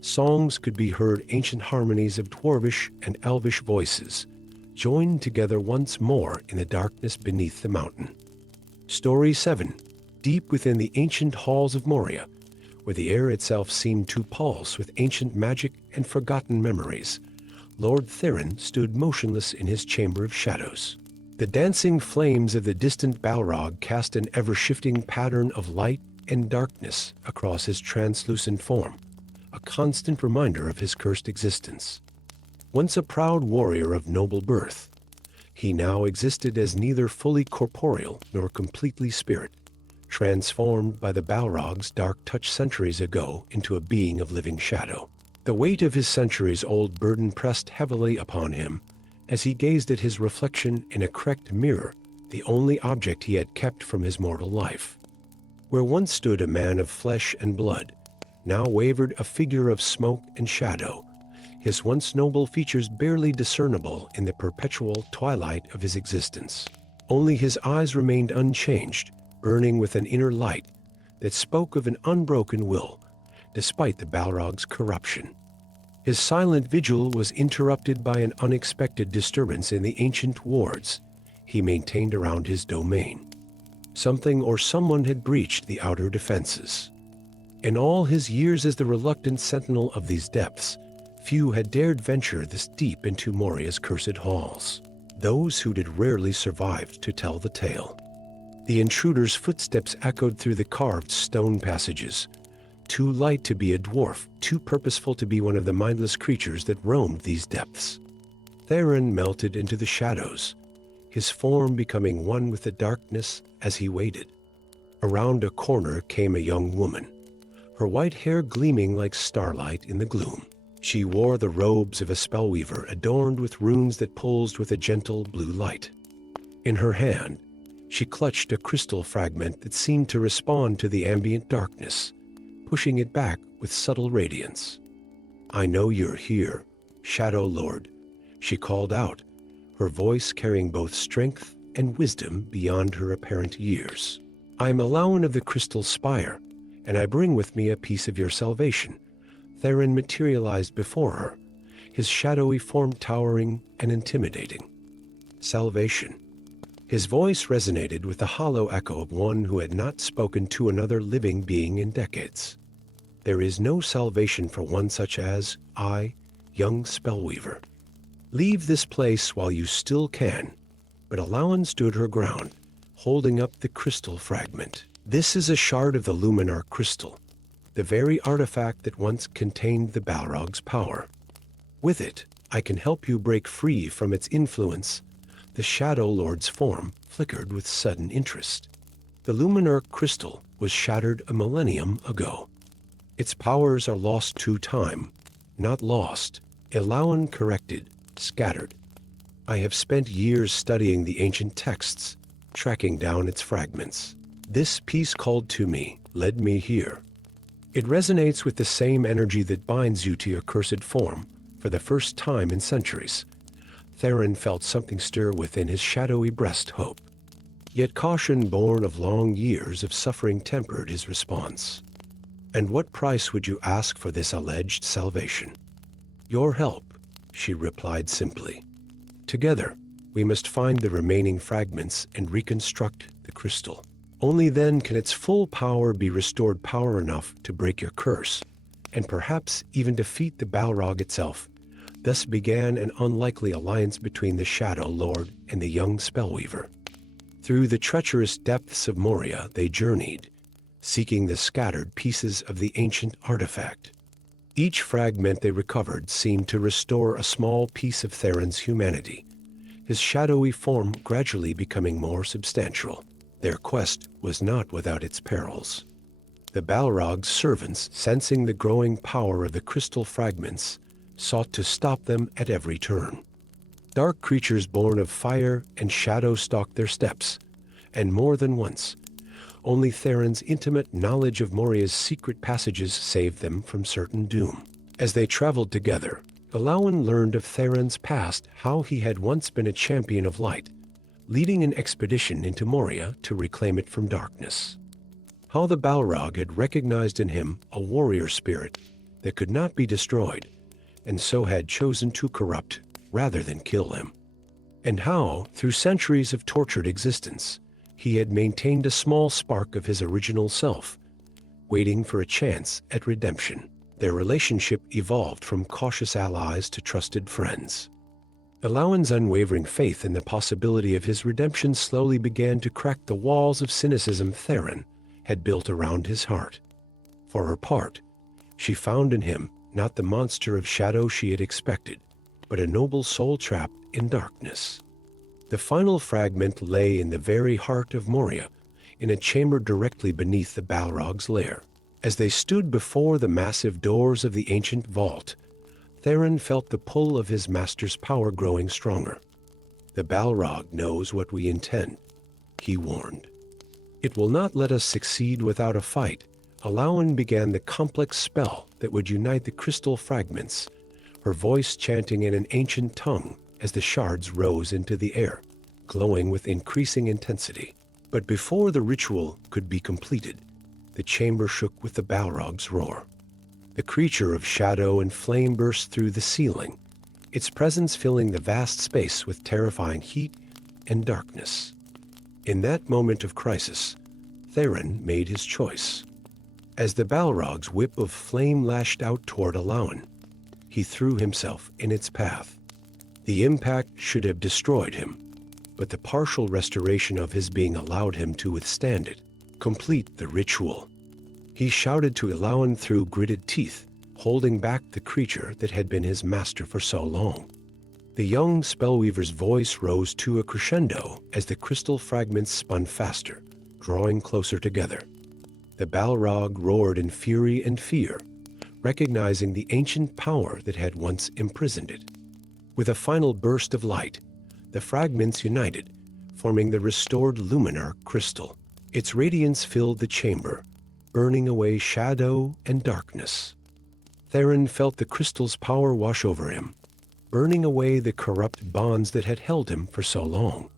songs could be heard, ancient harmonies of dwarvish and elvish voices, joined together once more in the darkness beneath the mountain. Story 7. Deep within the ancient halls of Moria, where the air itself seemed to pulse with ancient magic and forgotten memories, Lord Theron stood motionless in his chamber of shadows. The dancing flames of the distant Balrog cast an ever-shifting pattern of light and darkness across his translucent form, a constant reminder of his cursed existence. Once a proud warrior of noble birth, he now existed as neither fully corporeal nor completely spirit, transformed by the Balrog's dark touch centuries ago into a being of living shadow. The weight of his centuries-old burden pressed heavily upon him as he gazed at his reflection in a cracked mirror, the only object he had kept from his mortal life. Where once stood a man of flesh and blood, now wavered a figure of smoke and shadow, his once noble features barely discernible in the perpetual twilight of his existence. Only his eyes remained unchanged, burning with an inner light that spoke of an unbroken will, despite the Balrog's corruption. His silent vigil was interrupted by an unexpected disturbance in the ancient wards he maintained around his domain. Something or someone had breached the outer defenses. In all his years as the reluctant sentinel of these depths, few had dared venture this deep into Moria's cursed halls. Those who did rarely survived to tell the tale. The intruder's footsteps echoed through the carved stone passages. Too light to be a dwarf, too purposeful to be one of the mindless creatures that roamed these depths. Theron melted into the shadows, his form becoming one with the darkness as he waited. Around a corner came a young woman, her white hair gleaming like starlight in the gloom. She wore the robes of a spellweaver adorned with runes that pulsed with a gentle blue light. In her hand, she clutched a crystal fragment that seemed to respond to the ambient darkness, pushing it back with subtle radiance. "I know you're here, Shadow Lord," she called out, her voice carrying both strength and wisdom beyond her apparent years. "I am Alaun of the Crystal Spire, and I bring with me a piece of your salvation." Theron materialized before her, his shadowy form towering and intimidating. Salvation. His voice resonated with the hollow echo of one who had not spoken to another living being in decades. "There is no salvation for one such as I, young spellweaver. Leave this place while you still can." But Alaun stood her ground, holding up the crystal fragment. "This is a shard of the Luminar crystal, the very artifact that once contained the Balrog's power. With it, I can help you break free from its influence." The Shadow Lord's form flickered with sudden interest. "The Luminar crystal was shattered a millennium ago. Its powers are lost to time, not lost," Alaun corrected, scattered. "I have spent years studying the ancient texts, tracking down its fragments. This piece called to me, led me here. It resonates with the same energy that binds you to your cursed form for the first time in centuries." Theron felt something stir within his shadowy breast hope. Yet caution born of long years of suffering tempered his response. "And what price would you ask for this alleged salvation?" "Your help," she replied simply. "Together, we must find the remaining fragments and reconstruct the crystal. Only then can its full power be restored, power enough to break your curse, and perhaps even defeat the Balrog itself." Thus began an unlikely alliance between the Shadow Lord and the young spellweaver. Through the treacherous depths of Moria they journeyed, seeking the scattered pieces of the ancient artifact. Each fragment they recovered seemed to restore a small piece of Theron's humanity, his shadowy form gradually becoming more substantial. Their quest was not without its perils. The Balrog's servants, sensing the growing power of the crystal fragments, sought to stop them at every turn. Dark creatures born of fire and shadow stalked their steps, and more than once. Only Theron's intimate knowledge of Moria's secret passages saved them from certain doom. As they traveled together, Alaun learned of Theron's past, how he had once been a champion of light, leading an expedition into Moria to reclaim it from darkness. How the Balrog had recognized in him a warrior spirit that could not be destroyed, and so had chosen to corrupt rather than kill him. And how, through centuries of tortured existence, he had maintained a small spark of his original self, waiting for a chance at redemption. Their relationship evolved from cautious allies to trusted friends. Alaun's unwavering faith in the possibility of his redemption slowly began to crack the walls of cynicism Theron had built around his heart. For her part, she found in him not the monster of shadow she had expected, but a noble soul trapped in darkness. The final fragment lay in the very heart of Moria, in a chamber directly beneath the Balrog's lair. As they stood before the massive doors of the ancient vault, Theron felt the pull of his master's power growing stronger. "The Balrog knows what we intend," he warned. "It will not let us succeed without a fight." Alaun began the complex spell that would unite the crystal fragments, her voice chanting in an ancient tongue as the shards rose into the air, glowing with increasing intensity. But before the ritual could be completed, the chamber shook with the Balrog's roar. The creature of shadow and flame burst through the ceiling, its presence filling the vast space with terrifying heat and darkness. In that moment of crisis, Theron made his choice. As the Balrog's whip of flame lashed out toward Alaun, he threw himself in its path. The impact should have destroyed him, but the partial restoration of his being allowed him to withstand it, complete the ritual. He shouted to Elowin through gritted teeth, holding back the creature that had been his master for so long. The young spellweaver's voice rose to a crescendo as the crystal fragments spun faster, drawing closer together. The Balrog roared in fury and fear, recognizing the ancient power that had once imprisoned it. With a final burst of light, the fragments united, forming the restored luminar crystal. Its radiance filled the chamber, burning away shadow and darkness. Theron felt the crystal's power wash over him, burning away the corrupt bonds that had held him for so long.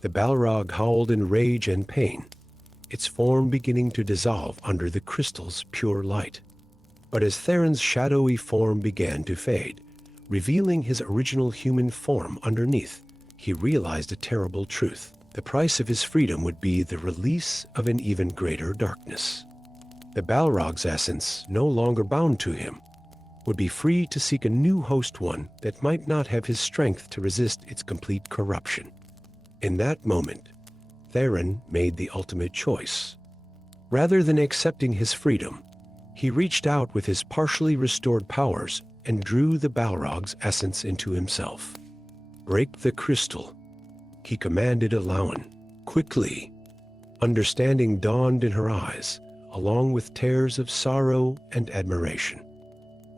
The Balrog howled in rage and pain, its form beginning to dissolve under the crystal's pure light. But as Theron's shadowy form began to fade, revealing his original human form underneath, he realized a terrible truth. The price of his freedom would be the release of an even greater darkness. The Balrog's essence, no longer bound to him, would be free to seek a new host, one that might not have his strength to resist its complete corruption. In that moment, Theron made the ultimate choice. Rather than accepting his freedom, he reached out with his partially restored powers and drew the Balrog's essence into himself. "Break the crystal," he commanded Elowin, quickly. Understanding dawned in her eyes, along with tears of sorrow and admiration.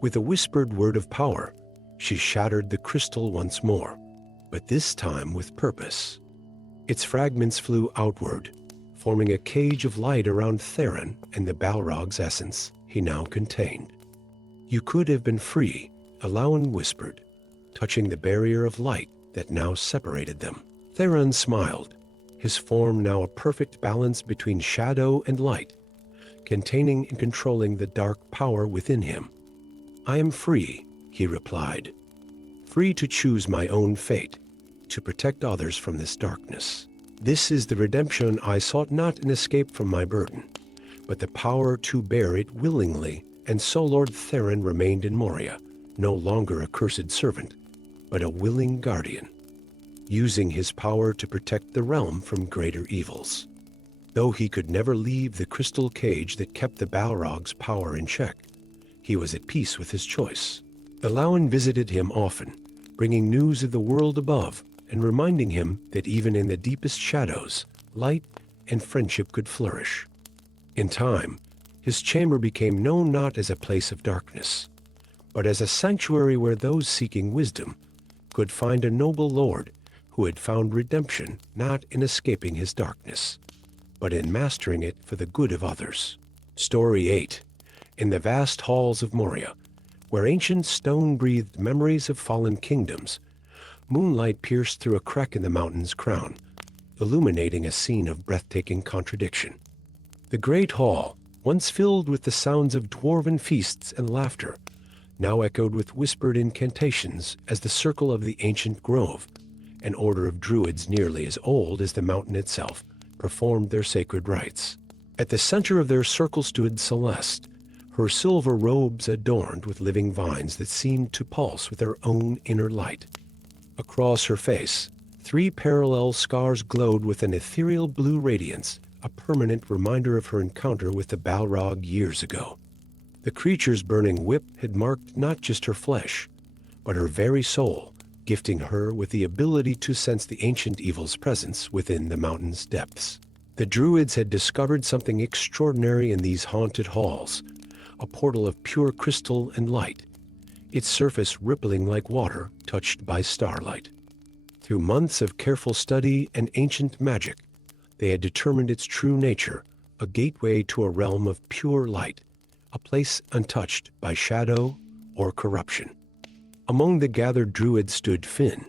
With a whispered word of power, she shattered the crystal once more, but this time with purpose. Its fragments flew outward, forming a cage of light around Theron and the Balrog's essence he now contained. "You could have been free," Elowin whispered, touching the barrier of light that now separated them. Theron smiled, his form now a perfect balance between shadow and light, containing and controlling the dark power within him. "I am free," he replied, "free to choose my own fate, to protect others from this darkness. This is the redemption I sought, not an escape from my burden, but the power to bear it willingly." And so Lord Theron remained in Moria, no longer a cursed servant, but a willing guardian, using his power to protect the realm from greater evils. Though he could never leave the crystal cage that kept the Balrog's power in check, he was at peace with his choice. Elowin visited him often, bringing news of the world above and reminding him that even in the deepest shadows, light and friendship could flourish. In time, his chamber became known not as a place of darkness, but as a sanctuary where those seeking wisdom could find a noble lord who had found redemption not in escaping his darkness, but in mastering it for the good of others. Story 8. In the vast halls of Moria, where ancient stone breathed memories of fallen kingdoms, moonlight pierced through a crack in the mountain's crown, illuminating a scene of breathtaking contradiction. The great hall, once filled with the sounds of dwarven feasts and laughter, now echoed with whispered incantations as the circle of the ancient grove, an order of druids nearly as old as the mountain itself, performed their sacred rites. At the center of their circle stood Celeste, her silver robes adorned with living vines that seemed to pulse with their own inner light. Across her face, 3 parallel scars glowed with an ethereal blue radiance, a permanent reminder of her encounter with the Balrog years ago. The creature's burning whip had marked not just her flesh, but her very soul, gifting her with the ability to sense the ancient evil's presence within the mountain's depths. The druids had discovered something extraordinary in these haunted halls, a portal of pure crystal and light, its surface rippling like water touched by starlight. Through months of careful study and ancient magic, they had determined its true nature, a gateway to a realm of pure light, a place untouched by shadow or corruption. Among the gathered druids stood Finn,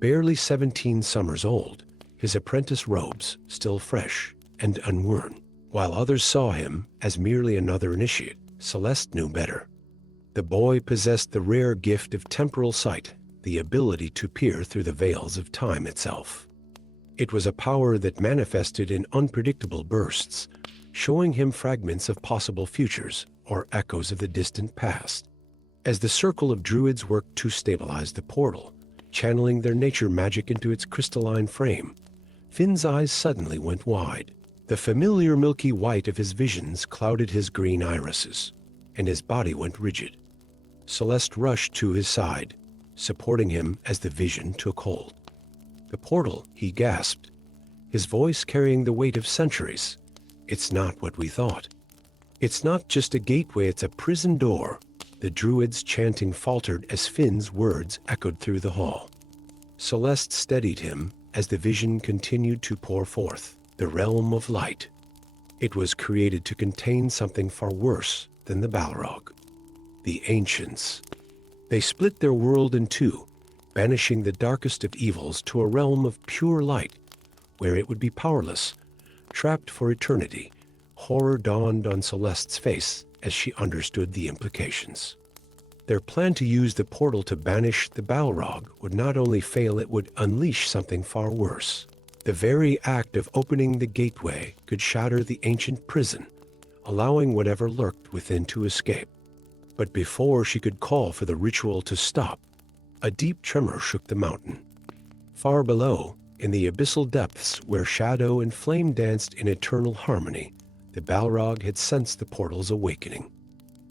barely 17 summers old, his apprentice robes still fresh and unworn. While others saw him as merely another initiate, Celeste knew better. The boy possessed the rare gift of temporal sight, the ability to peer through the veils of time itself. It was a power that manifested in unpredictable bursts, showing him fragments of possible futures or echoes of the distant past. As the circle of druids worked to stabilize the portal, channeling their nature magic into its crystalline frame. Finn's eyes suddenly went wide. The familiar milky white of his visions clouded his green irises, and his body went rigid. Celeste rushed to his side, supporting him as the vision took hold. "The portal," he gasped, his voice carrying the weight of centuries. "It's not what we thought. It's not just a gateway, it's a prison door." The druids' chanting faltered as Finn's words echoed through the hall. Celeste steadied him as the vision continued to pour forth. The realm of light. It was created to contain something far worse than the Balrog. The ancients. They split their world in two, banishing the darkest of evils to a realm of pure light, where it would be powerless, trapped for eternity. Horror dawned on Celeste's face as she understood the implications. Their plan to use the portal to banish the Balrog would not only fail, it would unleash something far worse. The very act of opening the gateway could shatter the ancient prison, allowing whatever lurked within to escape. But before she could call for the ritual to stop, a deep tremor shook the mountain. Far below, in the abyssal depths where shadow and flame danced in eternal harmony, the Balrog had sensed the portal's awakening.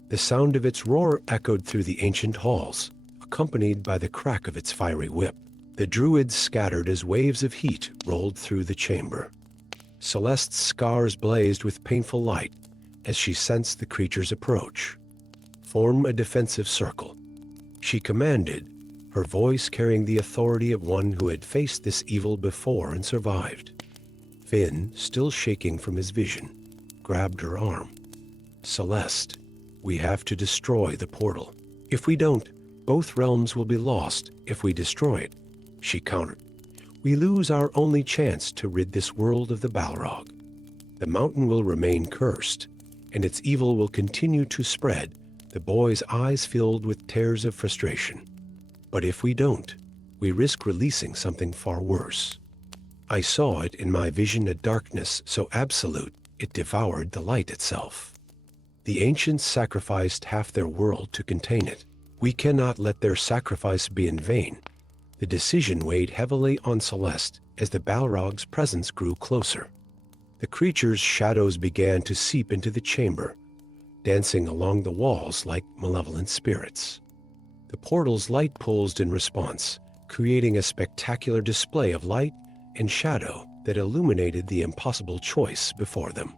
The sound of its roar echoed through the ancient halls, accompanied by the crack of its fiery whip. The druids scattered as waves of heat rolled through the chamber. Celeste's scars blazed with painful light as she sensed the creature's approach. "Form a defensive circle," she commanded, her voice carrying the authority of one who had faced this evil before and survived. Finn, still shaking from his vision, grabbed her arm. "Celeste, we have to destroy the portal. If we don't, both realms will be lost. If we destroy it," she countered, "we lose our only chance to rid this world of the Balrog. The mountain will remain cursed, and its evil will continue to spread." The boy's eyes filled with tears of frustration. "But if we don't, we risk releasing something far worse. I saw it in my vision, a darkness so absolute it devoured the light itself. The ancients sacrificed half their world to contain it. We cannot let their sacrifice be in vain." The decision weighed heavily on Celeste as the Balrog's presence grew closer. The creature's shadows began to seep into the chamber, dancing along the walls like malevolent spirits. The portal's light pulsed in response, creating a spectacular display of light and shadow that illuminated the impossible choice before them.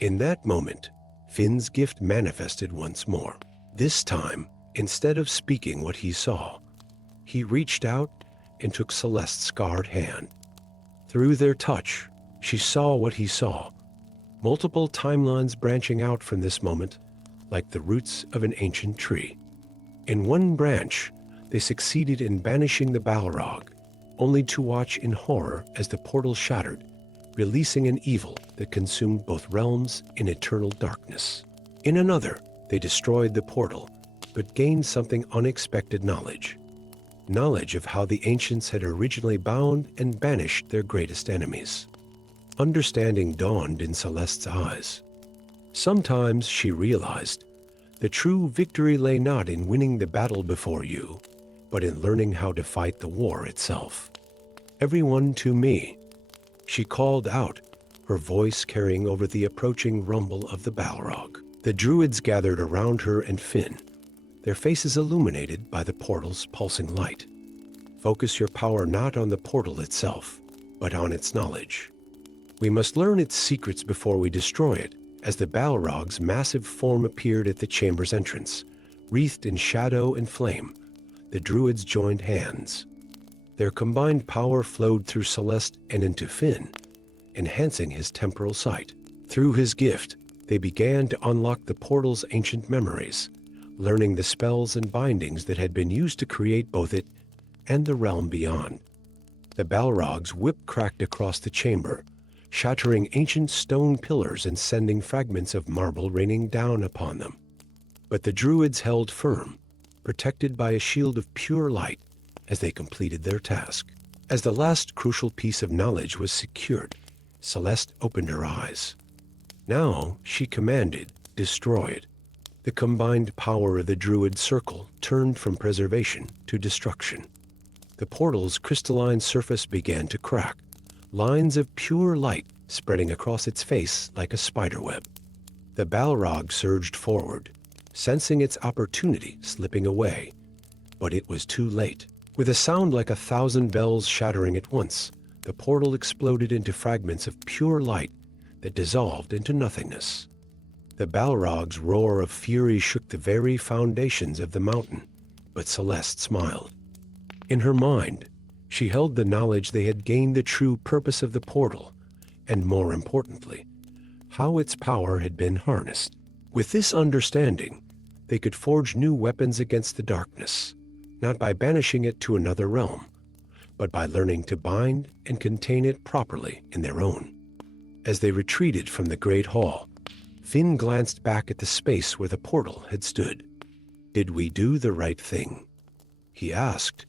In that moment, Finn's gift manifested once more. This time, instead of speaking what he saw, he reached out and took Celeste's scarred hand. Through their touch, she saw what he saw. Multiple timelines branching out from this moment, like the roots of an ancient tree. In one branch, they succeeded in banishing the Balrog, only to watch in horror as the portal shattered, releasing an evil that consumed both realms in eternal darkness. In another, they destroyed the portal, but gained something unexpected: knowledge. Knowledge of how the ancients had originally bound and banished their greatest enemies. Understanding dawned in Celeste's eyes. Sometimes, she realized, the true victory lay not in winning the battle before you, but in learning how to fight the war itself. "Everyone to me," she called out, her voice carrying over the approaching rumble of the Balrog. The druids gathered around her and Finn, their faces illuminated by the portal's pulsing light. "Focus your power not on the portal itself, but on its knowledge. We must learn its secrets before we destroy it." As the Balrog's massive form appeared at the chamber's entrance, wreathed in shadow and flame, the druids joined hands. Their combined power flowed through Celeste and into Finn, enhancing his temporal sight. Through his gift, they began to unlock the portal's ancient memories, learning the spells and bindings that had been used to create both it and the realm beyond. The Balrog's whip cracked across the chamber, shattering ancient stone pillars and sending fragments of marble raining down upon them. But the druids held firm, protected by a shield of pure light as they completed their task. As the last crucial piece of knowledge was secured, Celeste opened her eyes. Now, she commanded, "Destroy it." The combined power of the druid circle turned from preservation to destruction. The portal's crystalline surface began to crack, lines of pure light spreading across its face like a spiderweb. The Balrog surged forward, sensing its opportunity slipping away. But it was too late. With a sound like 1,000 bells shattering at once, the portal exploded into fragments of pure light that dissolved into nothingness. The Balrog's roar of fury shook the very foundations of the mountain, but Celeste smiled. In her mind, she held the knowledge they had gained the true purpose of the portal, and more importantly, how its power had been harnessed. With this understanding, they could forge new weapons against the darkness, not by banishing it to another realm, but by learning to bind and contain it properly in their own. As they retreated from the great hall, Finn glanced back at the space where the portal had stood. "Did we do the right thing?" he asked,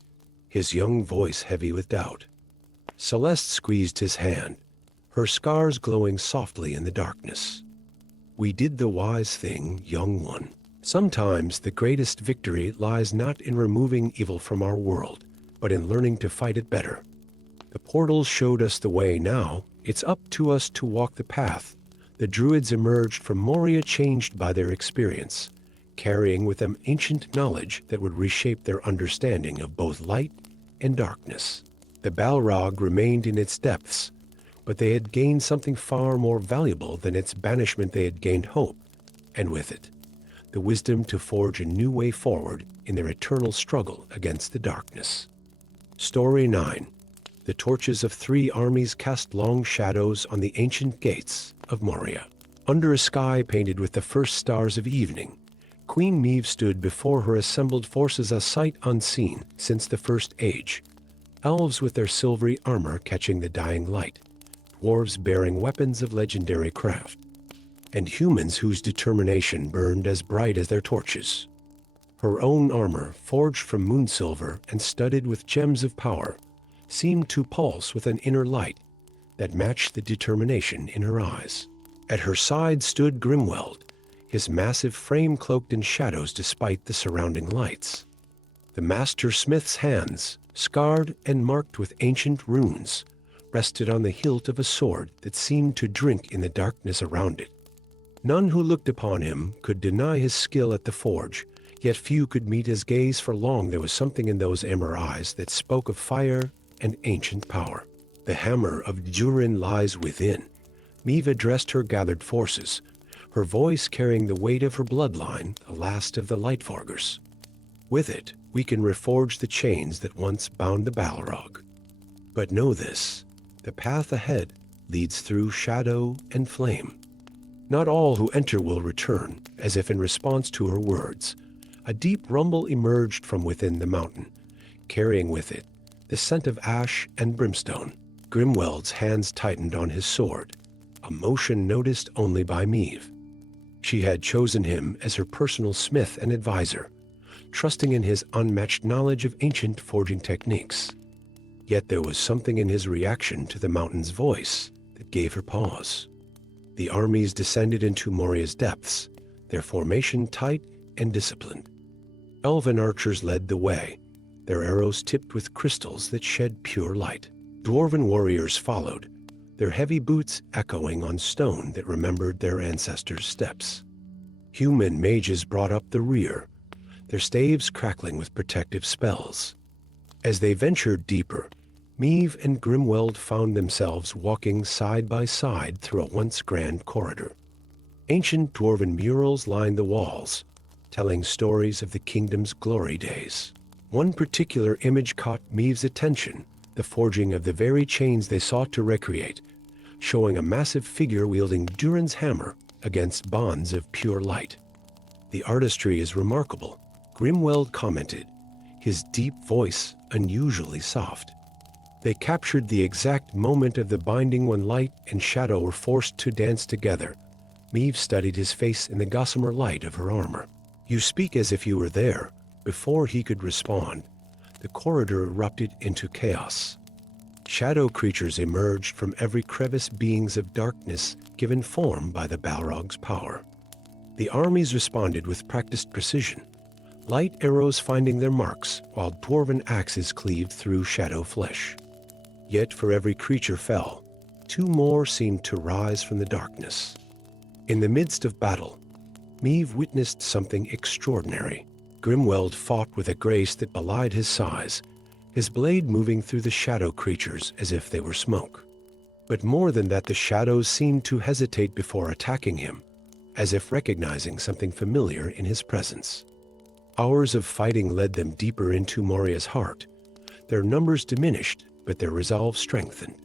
his young voice heavy with doubt. Celeste squeezed his hand, her scars glowing softly in the darkness. "We did the wise thing, young one. Sometimes the greatest victory lies not in removing evil from our world, but in learning to fight it better. The portals showed us the way now. It's up to us to walk the path." The druids emerged from Moria changed by their experience, carrying with them ancient knowledge that would reshape their understanding of both light and darkness. The Balrog remained in its depths, but they had gained something far more valuable than its banishment. They had gained hope, and with it, the wisdom to forge a new way forward in their eternal struggle against the darkness. Story 9. The torches of 3 armies cast long shadows on the ancient gates of Moria. Under a sky painted with the first stars of evening, Queen Meve stood before her assembled forces, a sight unseen since the First Age. Elves with their silvery armor catching the dying light, dwarves bearing weapons of legendary craft, and humans whose determination burned as bright as their torches. Her own armor, forged from moonsilver and studded with gems of power, seemed to pulse with an inner light that matched the determination in her eyes. At her side stood Grimweld, his massive frame cloaked in shadows despite the surrounding lights. The master smith's hands, scarred and marked with ancient runes, rested on the hilt of a sword that seemed to drink in the darkness around it. None who looked upon him could deny his skill at the forge, yet few could meet his gaze for long. There was something in those ember eyes that spoke of fire and ancient power. "The hammer of Durin lies within." Meve addressed her gathered forces, her voice carrying the weight of her bloodline, the last of the Lightforgers. "With it, we can reforge the chains that once bound the Balrog. But know this, the path ahead leads through shadow and flame. Not all who enter will return." As if in response to her words, a deep rumble emerged from within the mountain, carrying with it the scent of ash and brimstone. Grimweld's hands tightened on his sword, a motion noticed only by Meve. She had chosen him as her personal smith and advisor, trusting in his unmatched knowledge of ancient forging techniques. Yet there was something in his reaction to the mountain's voice that gave her pause. The armies descended into Moria's depths, their formation tight and disciplined. Elven archers led the way, their arrows tipped with crystals that shed pure light. Dwarven warriors followed, their heavy boots echoing on stone that remembered their ancestors' steps. Human mages brought up the rear, their staves crackling with protective spells. As they ventured deeper, Meve and Grimweld found themselves walking side by side through a once grand corridor. Ancient dwarven murals lined the walls, telling stories of the kingdom's glory days. One particular image caught Meve's attention, the forging of the very chains they sought to recreate, showing a massive figure wielding Durin's hammer against bonds of pure light. "The artistry is remarkable," Grimweld commented, his deep voice unusually soft. They captured the exact moment of the binding when light and shadow were forced to dance together. Meve studied his face in the gossamer light of her armor. "You speak as if you were there." Before he could respond, the corridor erupted into chaos. Shadow creatures emerged from every crevice, beings of darkness given form by the Balrog's power. The armies responded with practiced precision, light arrows finding their marks, while dwarven axes cleaved through shadow flesh. Yet for every creature fell, two more seemed to rise from the darkness. In the midst of battle, Meve witnessed something extraordinary. Grimweld fought with a grace that belied his size, his blade moving through the shadow creatures as if they were smoke. But more than that, the shadows seemed to hesitate before attacking him, as if recognizing something familiar in his presence. Hours of fighting led them deeper into Moria's heart. Their numbers diminished, but their resolve strengthened.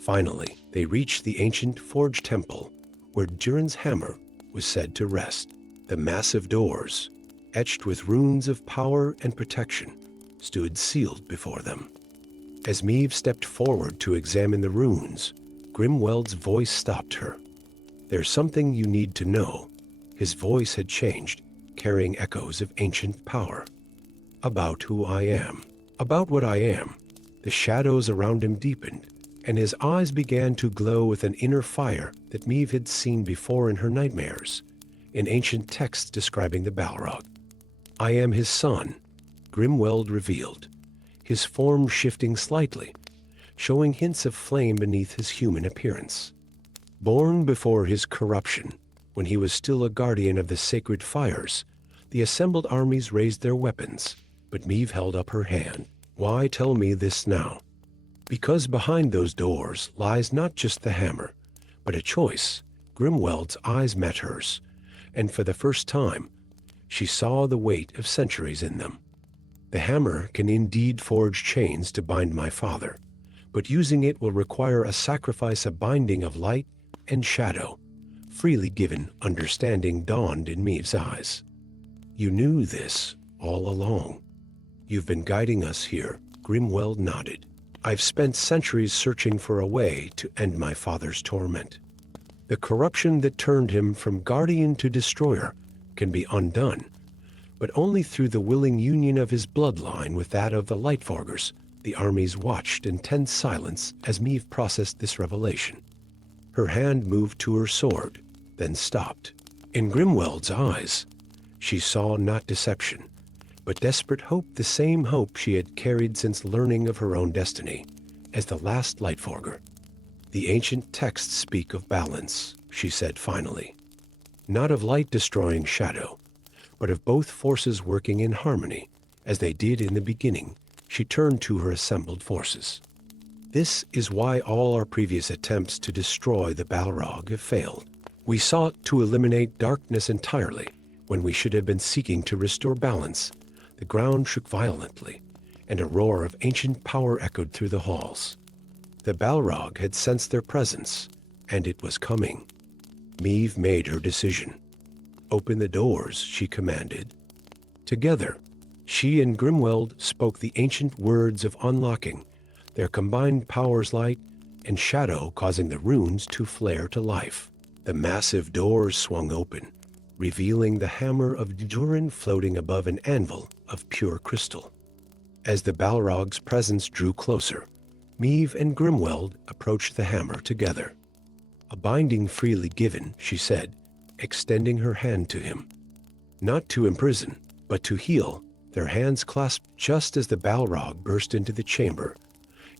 Finally, they reached the ancient Forge Temple, where Durin's hammer was said to rest. The massive doors, etched with runes of power and protection, stood sealed before them. As Meve stepped forward to examine the runes, Grimweld's voice stopped her. "There's something you need to know." His voice had changed, carrying echoes of ancient power. "About who I am. About what I am." The shadows around him deepened, and his eyes began to glow with an inner fire that Meve had seen before in her nightmares, in ancient texts describing the Balrog. "I am his son," Grimweld revealed, his form shifting slightly, showing hints of flame beneath his human appearance. Born before his corruption, when he was still a guardian of the sacred fires, the assembled armies raised their weapons, but Meve held up her hand. "Why tell me this now?" "Because behind those doors lies not just the hammer, but a choice." Grimweld's eyes met hers, and for the first time, she saw the weight of centuries in them. "The hammer can indeed forge chains to bind my father, but using it will require a sacrifice, a binding of light and shadow, freely given." Understanding dawned in Meve's eyes. "You knew this all along. You've been guiding us here." Grimweld nodded. "I've spent centuries searching for a way to end my father's torment. The corruption that turned him from guardian to destroyer can be undone, but only through the willing union of his bloodline with that of the Lightforgers." The armies watched in tense silence as Meve processed this revelation. Her hand moved to her sword, then stopped. In Grimweld's eyes, she saw not deception, but desperate hope, the same hope she had carried since learning of her own destiny as the last Lightforger. "The ancient texts speak of balance," she said finally. "Not of light destroying shadow, but of both forces working in harmony, as they did in the beginning." She turned to her assembled forces. "This is why all our previous attempts to destroy the Balrog have failed. We sought to eliminate darkness entirely, when we should have been seeking to restore balance." The ground shook violently, and a roar of ancient power echoed through the halls. The Balrog had sensed their presence, and it was coming. Meve made her decision. "Open the doors," she commanded. Together, she and Grimweld spoke the ancient words of unlocking, their combined powers, light and shadow, causing the runes to flare to life. The massive doors swung open, revealing the hammer of Durin floating above an anvil of pure crystal. As the Balrog's presence drew closer, Meve and Grimweld approached the hammer together. "A binding freely given," she said, extending her hand to him. "Not to imprison, but to heal." Their hands clasped just as the Balrog burst into the chamber,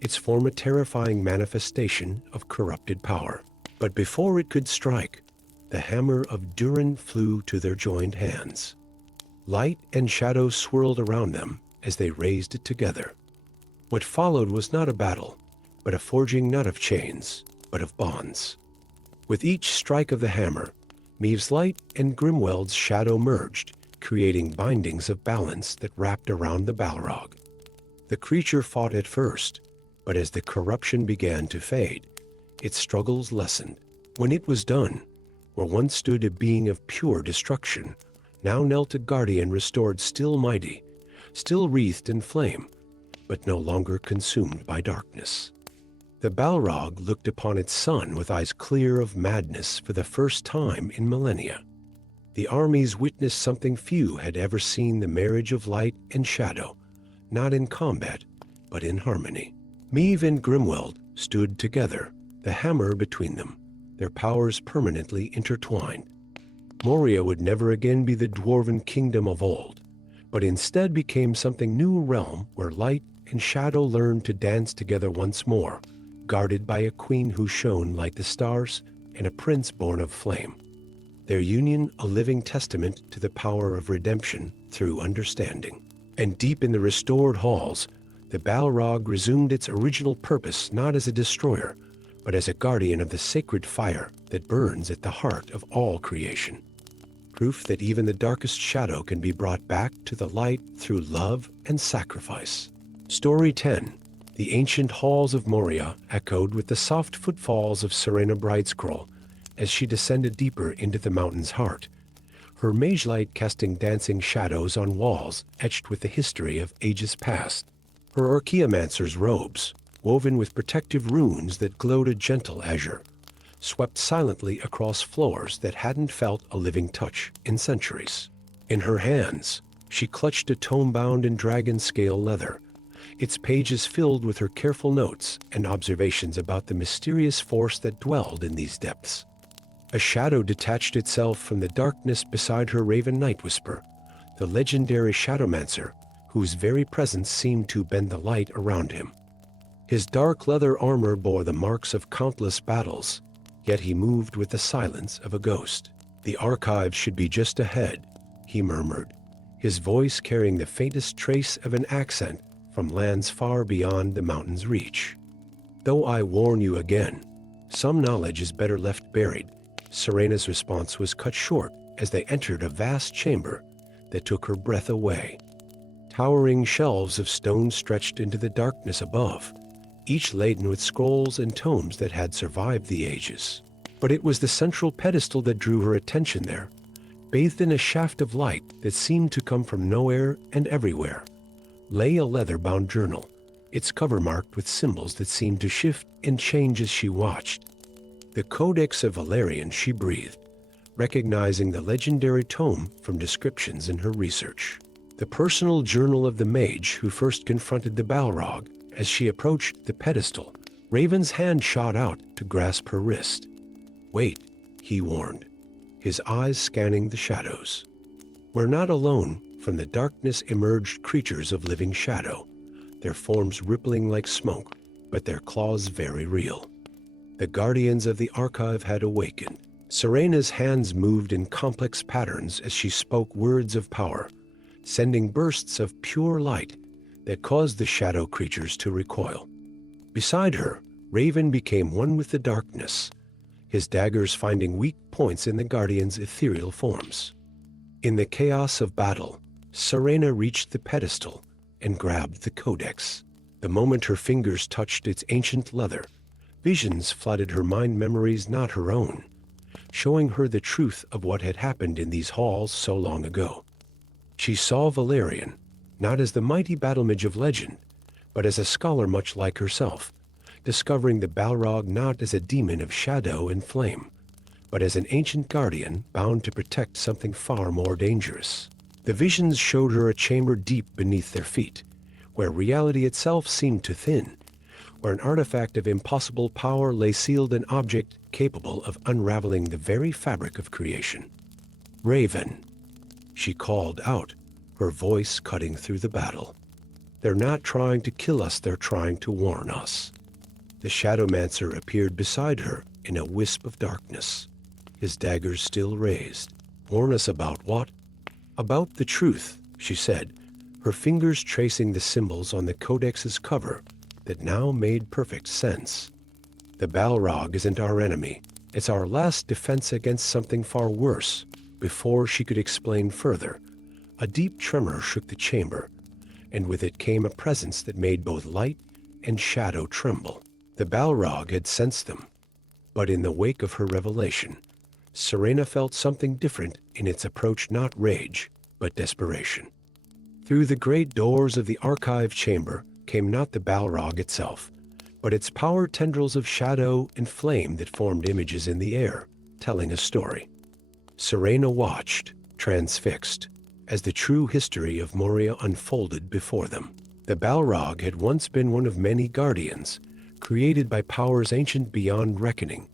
its form a terrifying manifestation of corrupted power. But before it could strike, the hammer of Durin flew to their joined hands. Light and shadow swirled around them as they raised it together. What followed was not a battle, but a forging not of chains, but of bonds. With each strike of the hammer, Meve's light and Grimweld's shadow merged, creating bindings of balance that wrapped around the Balrog. The creature fought at first, but as the corruption began to fade, its struggles lessened. When it was done, where once stood a being of pure destruction, now knelt a guardian restored, still mighty, still wreathed in flame, but no longer consumed by darkness. The Balrog looked upon its son with eyes clear of madness for the first time in millennia. The armies witnessed something few had ever seen: the marriage of light and shadow, not in combat, but in harmony. Meve and Grimweld stood together, the hammer between them, their powers permanently intertwined. Moria would never again be the dwarven kingdom of old, but instead became something new realm where light and shadow learned to dance together once more, guarded by a queen who shone like the stars and a prince born of flame. Their union a living testament to the power of redemption through understanding. And deep in the restored halls, the Balrog resumed its original purpose not as a destroyer, but as a guardian of the sacred fire that burns at the heart of all creation. Proof that even the darkest shadow can be brought back to the light through love and sacrifice. Story 10. The ancient halls of Moria echoed with the soft footfalls of Serena Brightscroll as she descended deeper into the mountain's heart, her mage light casting dancing shadows on walls etched with the history of ages past. Her Archaeomancer's robes, woven with protective runes that glowed a gentle azure, swept silently across floors that hadn't felt a living touch in centuries. In her hands, she clutched a tome bound in dragon-scale leather, its pages filled with her careful notes and observations about the mysterious force that dwelled in these depths. A shadow detached itself from the darkness beside her Raven Nightwhisper, the legendary Shadowmancer, whose very presence seemed to bend the light around him. His dark leather armor bore the marks of countless battles, yet he moved with the silence of a ghost. "The archives should be just ahead," he murmured, his voice carrying the faintest trace of an accent from lands far beyond the mountain's reach. "Though I warn you again, some knowledge is better left buried." Serena's response was cut short as they entered a vast chamber that took her breath away. Towering shelves of stone stretched into the darkness above, each laden with scrolls and tomes that had survived the ages. But it was the central pedestal that drew her attention there, bathed in a shaft of light that seemed to come from nowhere and everywhere. Lay a leather-bound journal, its cover marked with symbols that seemed to shift and change as she watched. The Codex of Valerian, she breathed, recognizing the legendary tome from descriptions in her research. The personal journal of the mage who first confronted the Balrog. As she approached the pedestal, Raven's hand shot out to grasp her wrist. "Wait," he warned, his eyes scanning the shadows. "We're not alone." From the darkness emerged creatures of living shadow, their forms rippling like smoke, but their claws very real. The guardians of the archive had awakened. Serena's hands moved in complex patterns as she spoke words of power, sending bursts of pure light that caused the shadow creatures to recoil. Beside her, Raven became one with the darkness, his daggers finding weak points in the guardian's ethereal forms. In the chaos of battle, Serena reached the pedestal and grabbed the codex. The moment her fingers touched its ancient leather, visions flooded her mind, memories not her own, showing her the truth of what had happened in these halls so long ago. She saw Valerian, not as the mighty battlemage of legend, but as a scholar much like herself, discovering the Balrog not as a demon of shadow and flame, but as an ancient guardian bound to protect something far more dangerous. The visions showed her a chamber deep beneath their feet, where reality itself seemed to thin, where an artifact of impossible power lay sealed, an object capable of unraveling the very fabric of creation. "Raven," she called out, her voice cutting through the battle. "They're not trying to kill us, they're trying to warn us." The Shadowmancer appeared beside her in a wisp of darkness, his daggers still raised. "Warn us about what?" "About the truth," she said, her fingers tracing the symbols on the codex's cover that now made perfect sense. "The Balrog isn't our enemy. It's our last defense against something far worse." Before she could explain further, a deep tremor shook the chamber, and with it came a presence that made both light and shadow tremble. The Balrog had sensed them, but in the wake of her revelation, Serena felt something different in its approach, not rage, but desperation. Through the great doors of the archive chamber came not the Balrog itself, but its power tendrils of shadow and flame that formed images in the air, telling a story. Serena watched, transfixed, as the true history of Moria unfolded before them. The Balrog had once been one of many guardians, created by powers ancient beyond reckoning,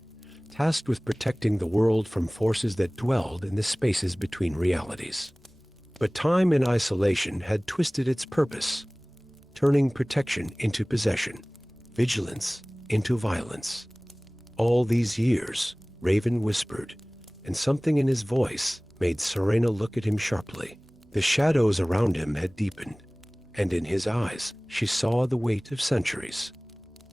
tasked with protecting the world from forces that dwelled in the spaces between realities. But time and isolation had twisted its purpose, turning protection into possession, vigilance into violence. All these years, Raven whispered, and something in his voice made Serena look at him sharply. The shadows around him had deepened, and in his eyes she saw the weight of centuries.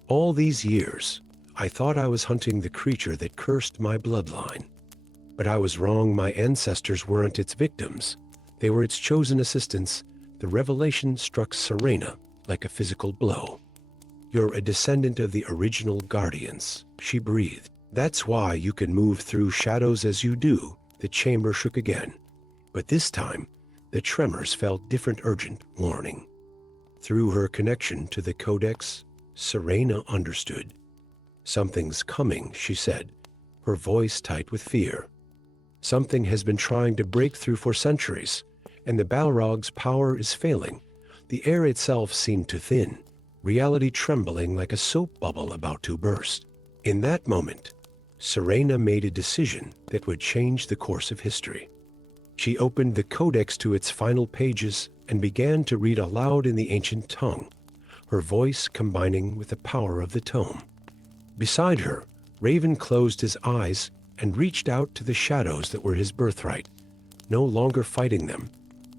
All these years, I thought I was hunting the creature that cursed my bloodline. But I was wrong. My ancestors weren't its victims. They were its chosen assistants. The revelation struck Serena like a physical blow. You're a descendant of the original guardians, she breathed. That's why you can move through shadows as you do. The chamber shook again. But this time, the tremors felt different, urgent warning. Through her connection to the Codex, Serena understood. Something's coming, she said, her voice tight with fear. Something has been trying to break through for centuries, and the Balrog's power is failing. The air itself seemed to thin, reality trembling like a soap bubble about to burst. In that moment, Serena made a decision that would change the course of history. She opened the Codex to its final pages and began to read aloud in the ancient tongue, her voice combining with the power of the tome. Beside her, Raven closed his eyes and reached out to the shadows that were his birthright, no longer fighting them,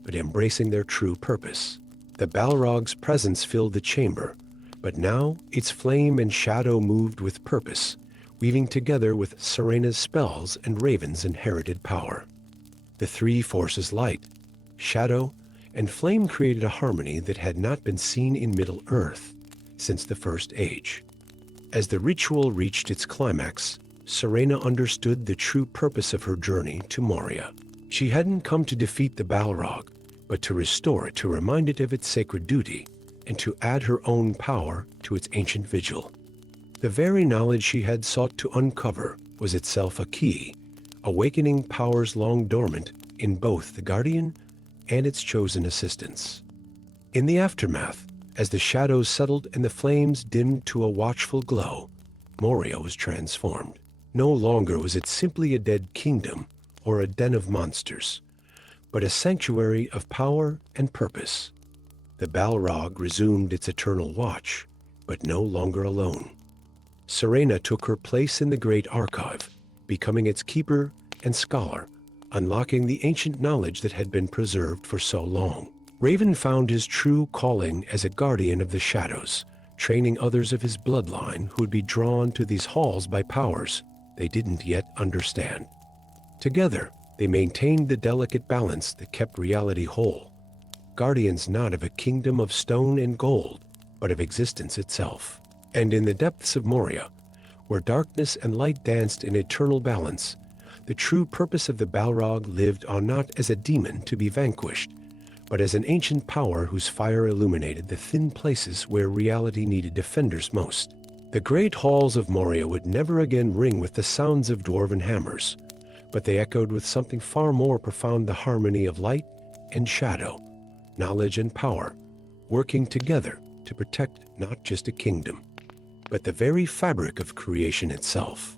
but embracing their true purpose. The Balrog's presence filled the chamber, but now its flame and shadow moved with purpose, weaving together with Serena's spells and Raven's inherited power. The three forces, light, shadow, and flame, created a harmony that had not been seen in Middle-earth since the First Age. As the ritual reached its climax, Serena understood the true purpose of her journey to Moria. She hadn't come to defeat the Balrog, but to restore it, to remind it of its sacred duty, and to add her own power to its ancient vigil. The very knowledge she had sought to uncover was itself a key, awakening powers long dormant in both the Guardian and its chosen assistants. In the aftermath, as the shadows settled and the flames dimmed to a watchful glow, Moria was transformed. No longer was it simply a dead kingdom or a den of monsters, but a sanctuary of power and purpose. The Balrog resumed its eternal watch, but no longer alone. Serena took her place in the Great Archive, becoming its keeper and scholar, unlocking the ancient knowledge that had been preserved for so long. Raven found his true calling as a guardian of the shadows, training others of his bloodline who would be drawn to these halls by powers they didn't yet understand. Together, they maintained the delicate balance that kept reality whole, guardians not of a kingdom of stone and gold, but of existence itself. And in the depths of Moria, where darkness and light danced in eternal balance, the true purpose of the Balrog lived on, not as a demon to be vanquished, but as an ancient power whose fire illuminated the thin places where reality needed defenders most. The great halls of Moria would never again ring with the sounds of dwarven hammers, but they echoed with something far more profound: the harmony of light and shadow, knowledge and power, working together to protect not just a kingdom, but the very fabric of creation itself.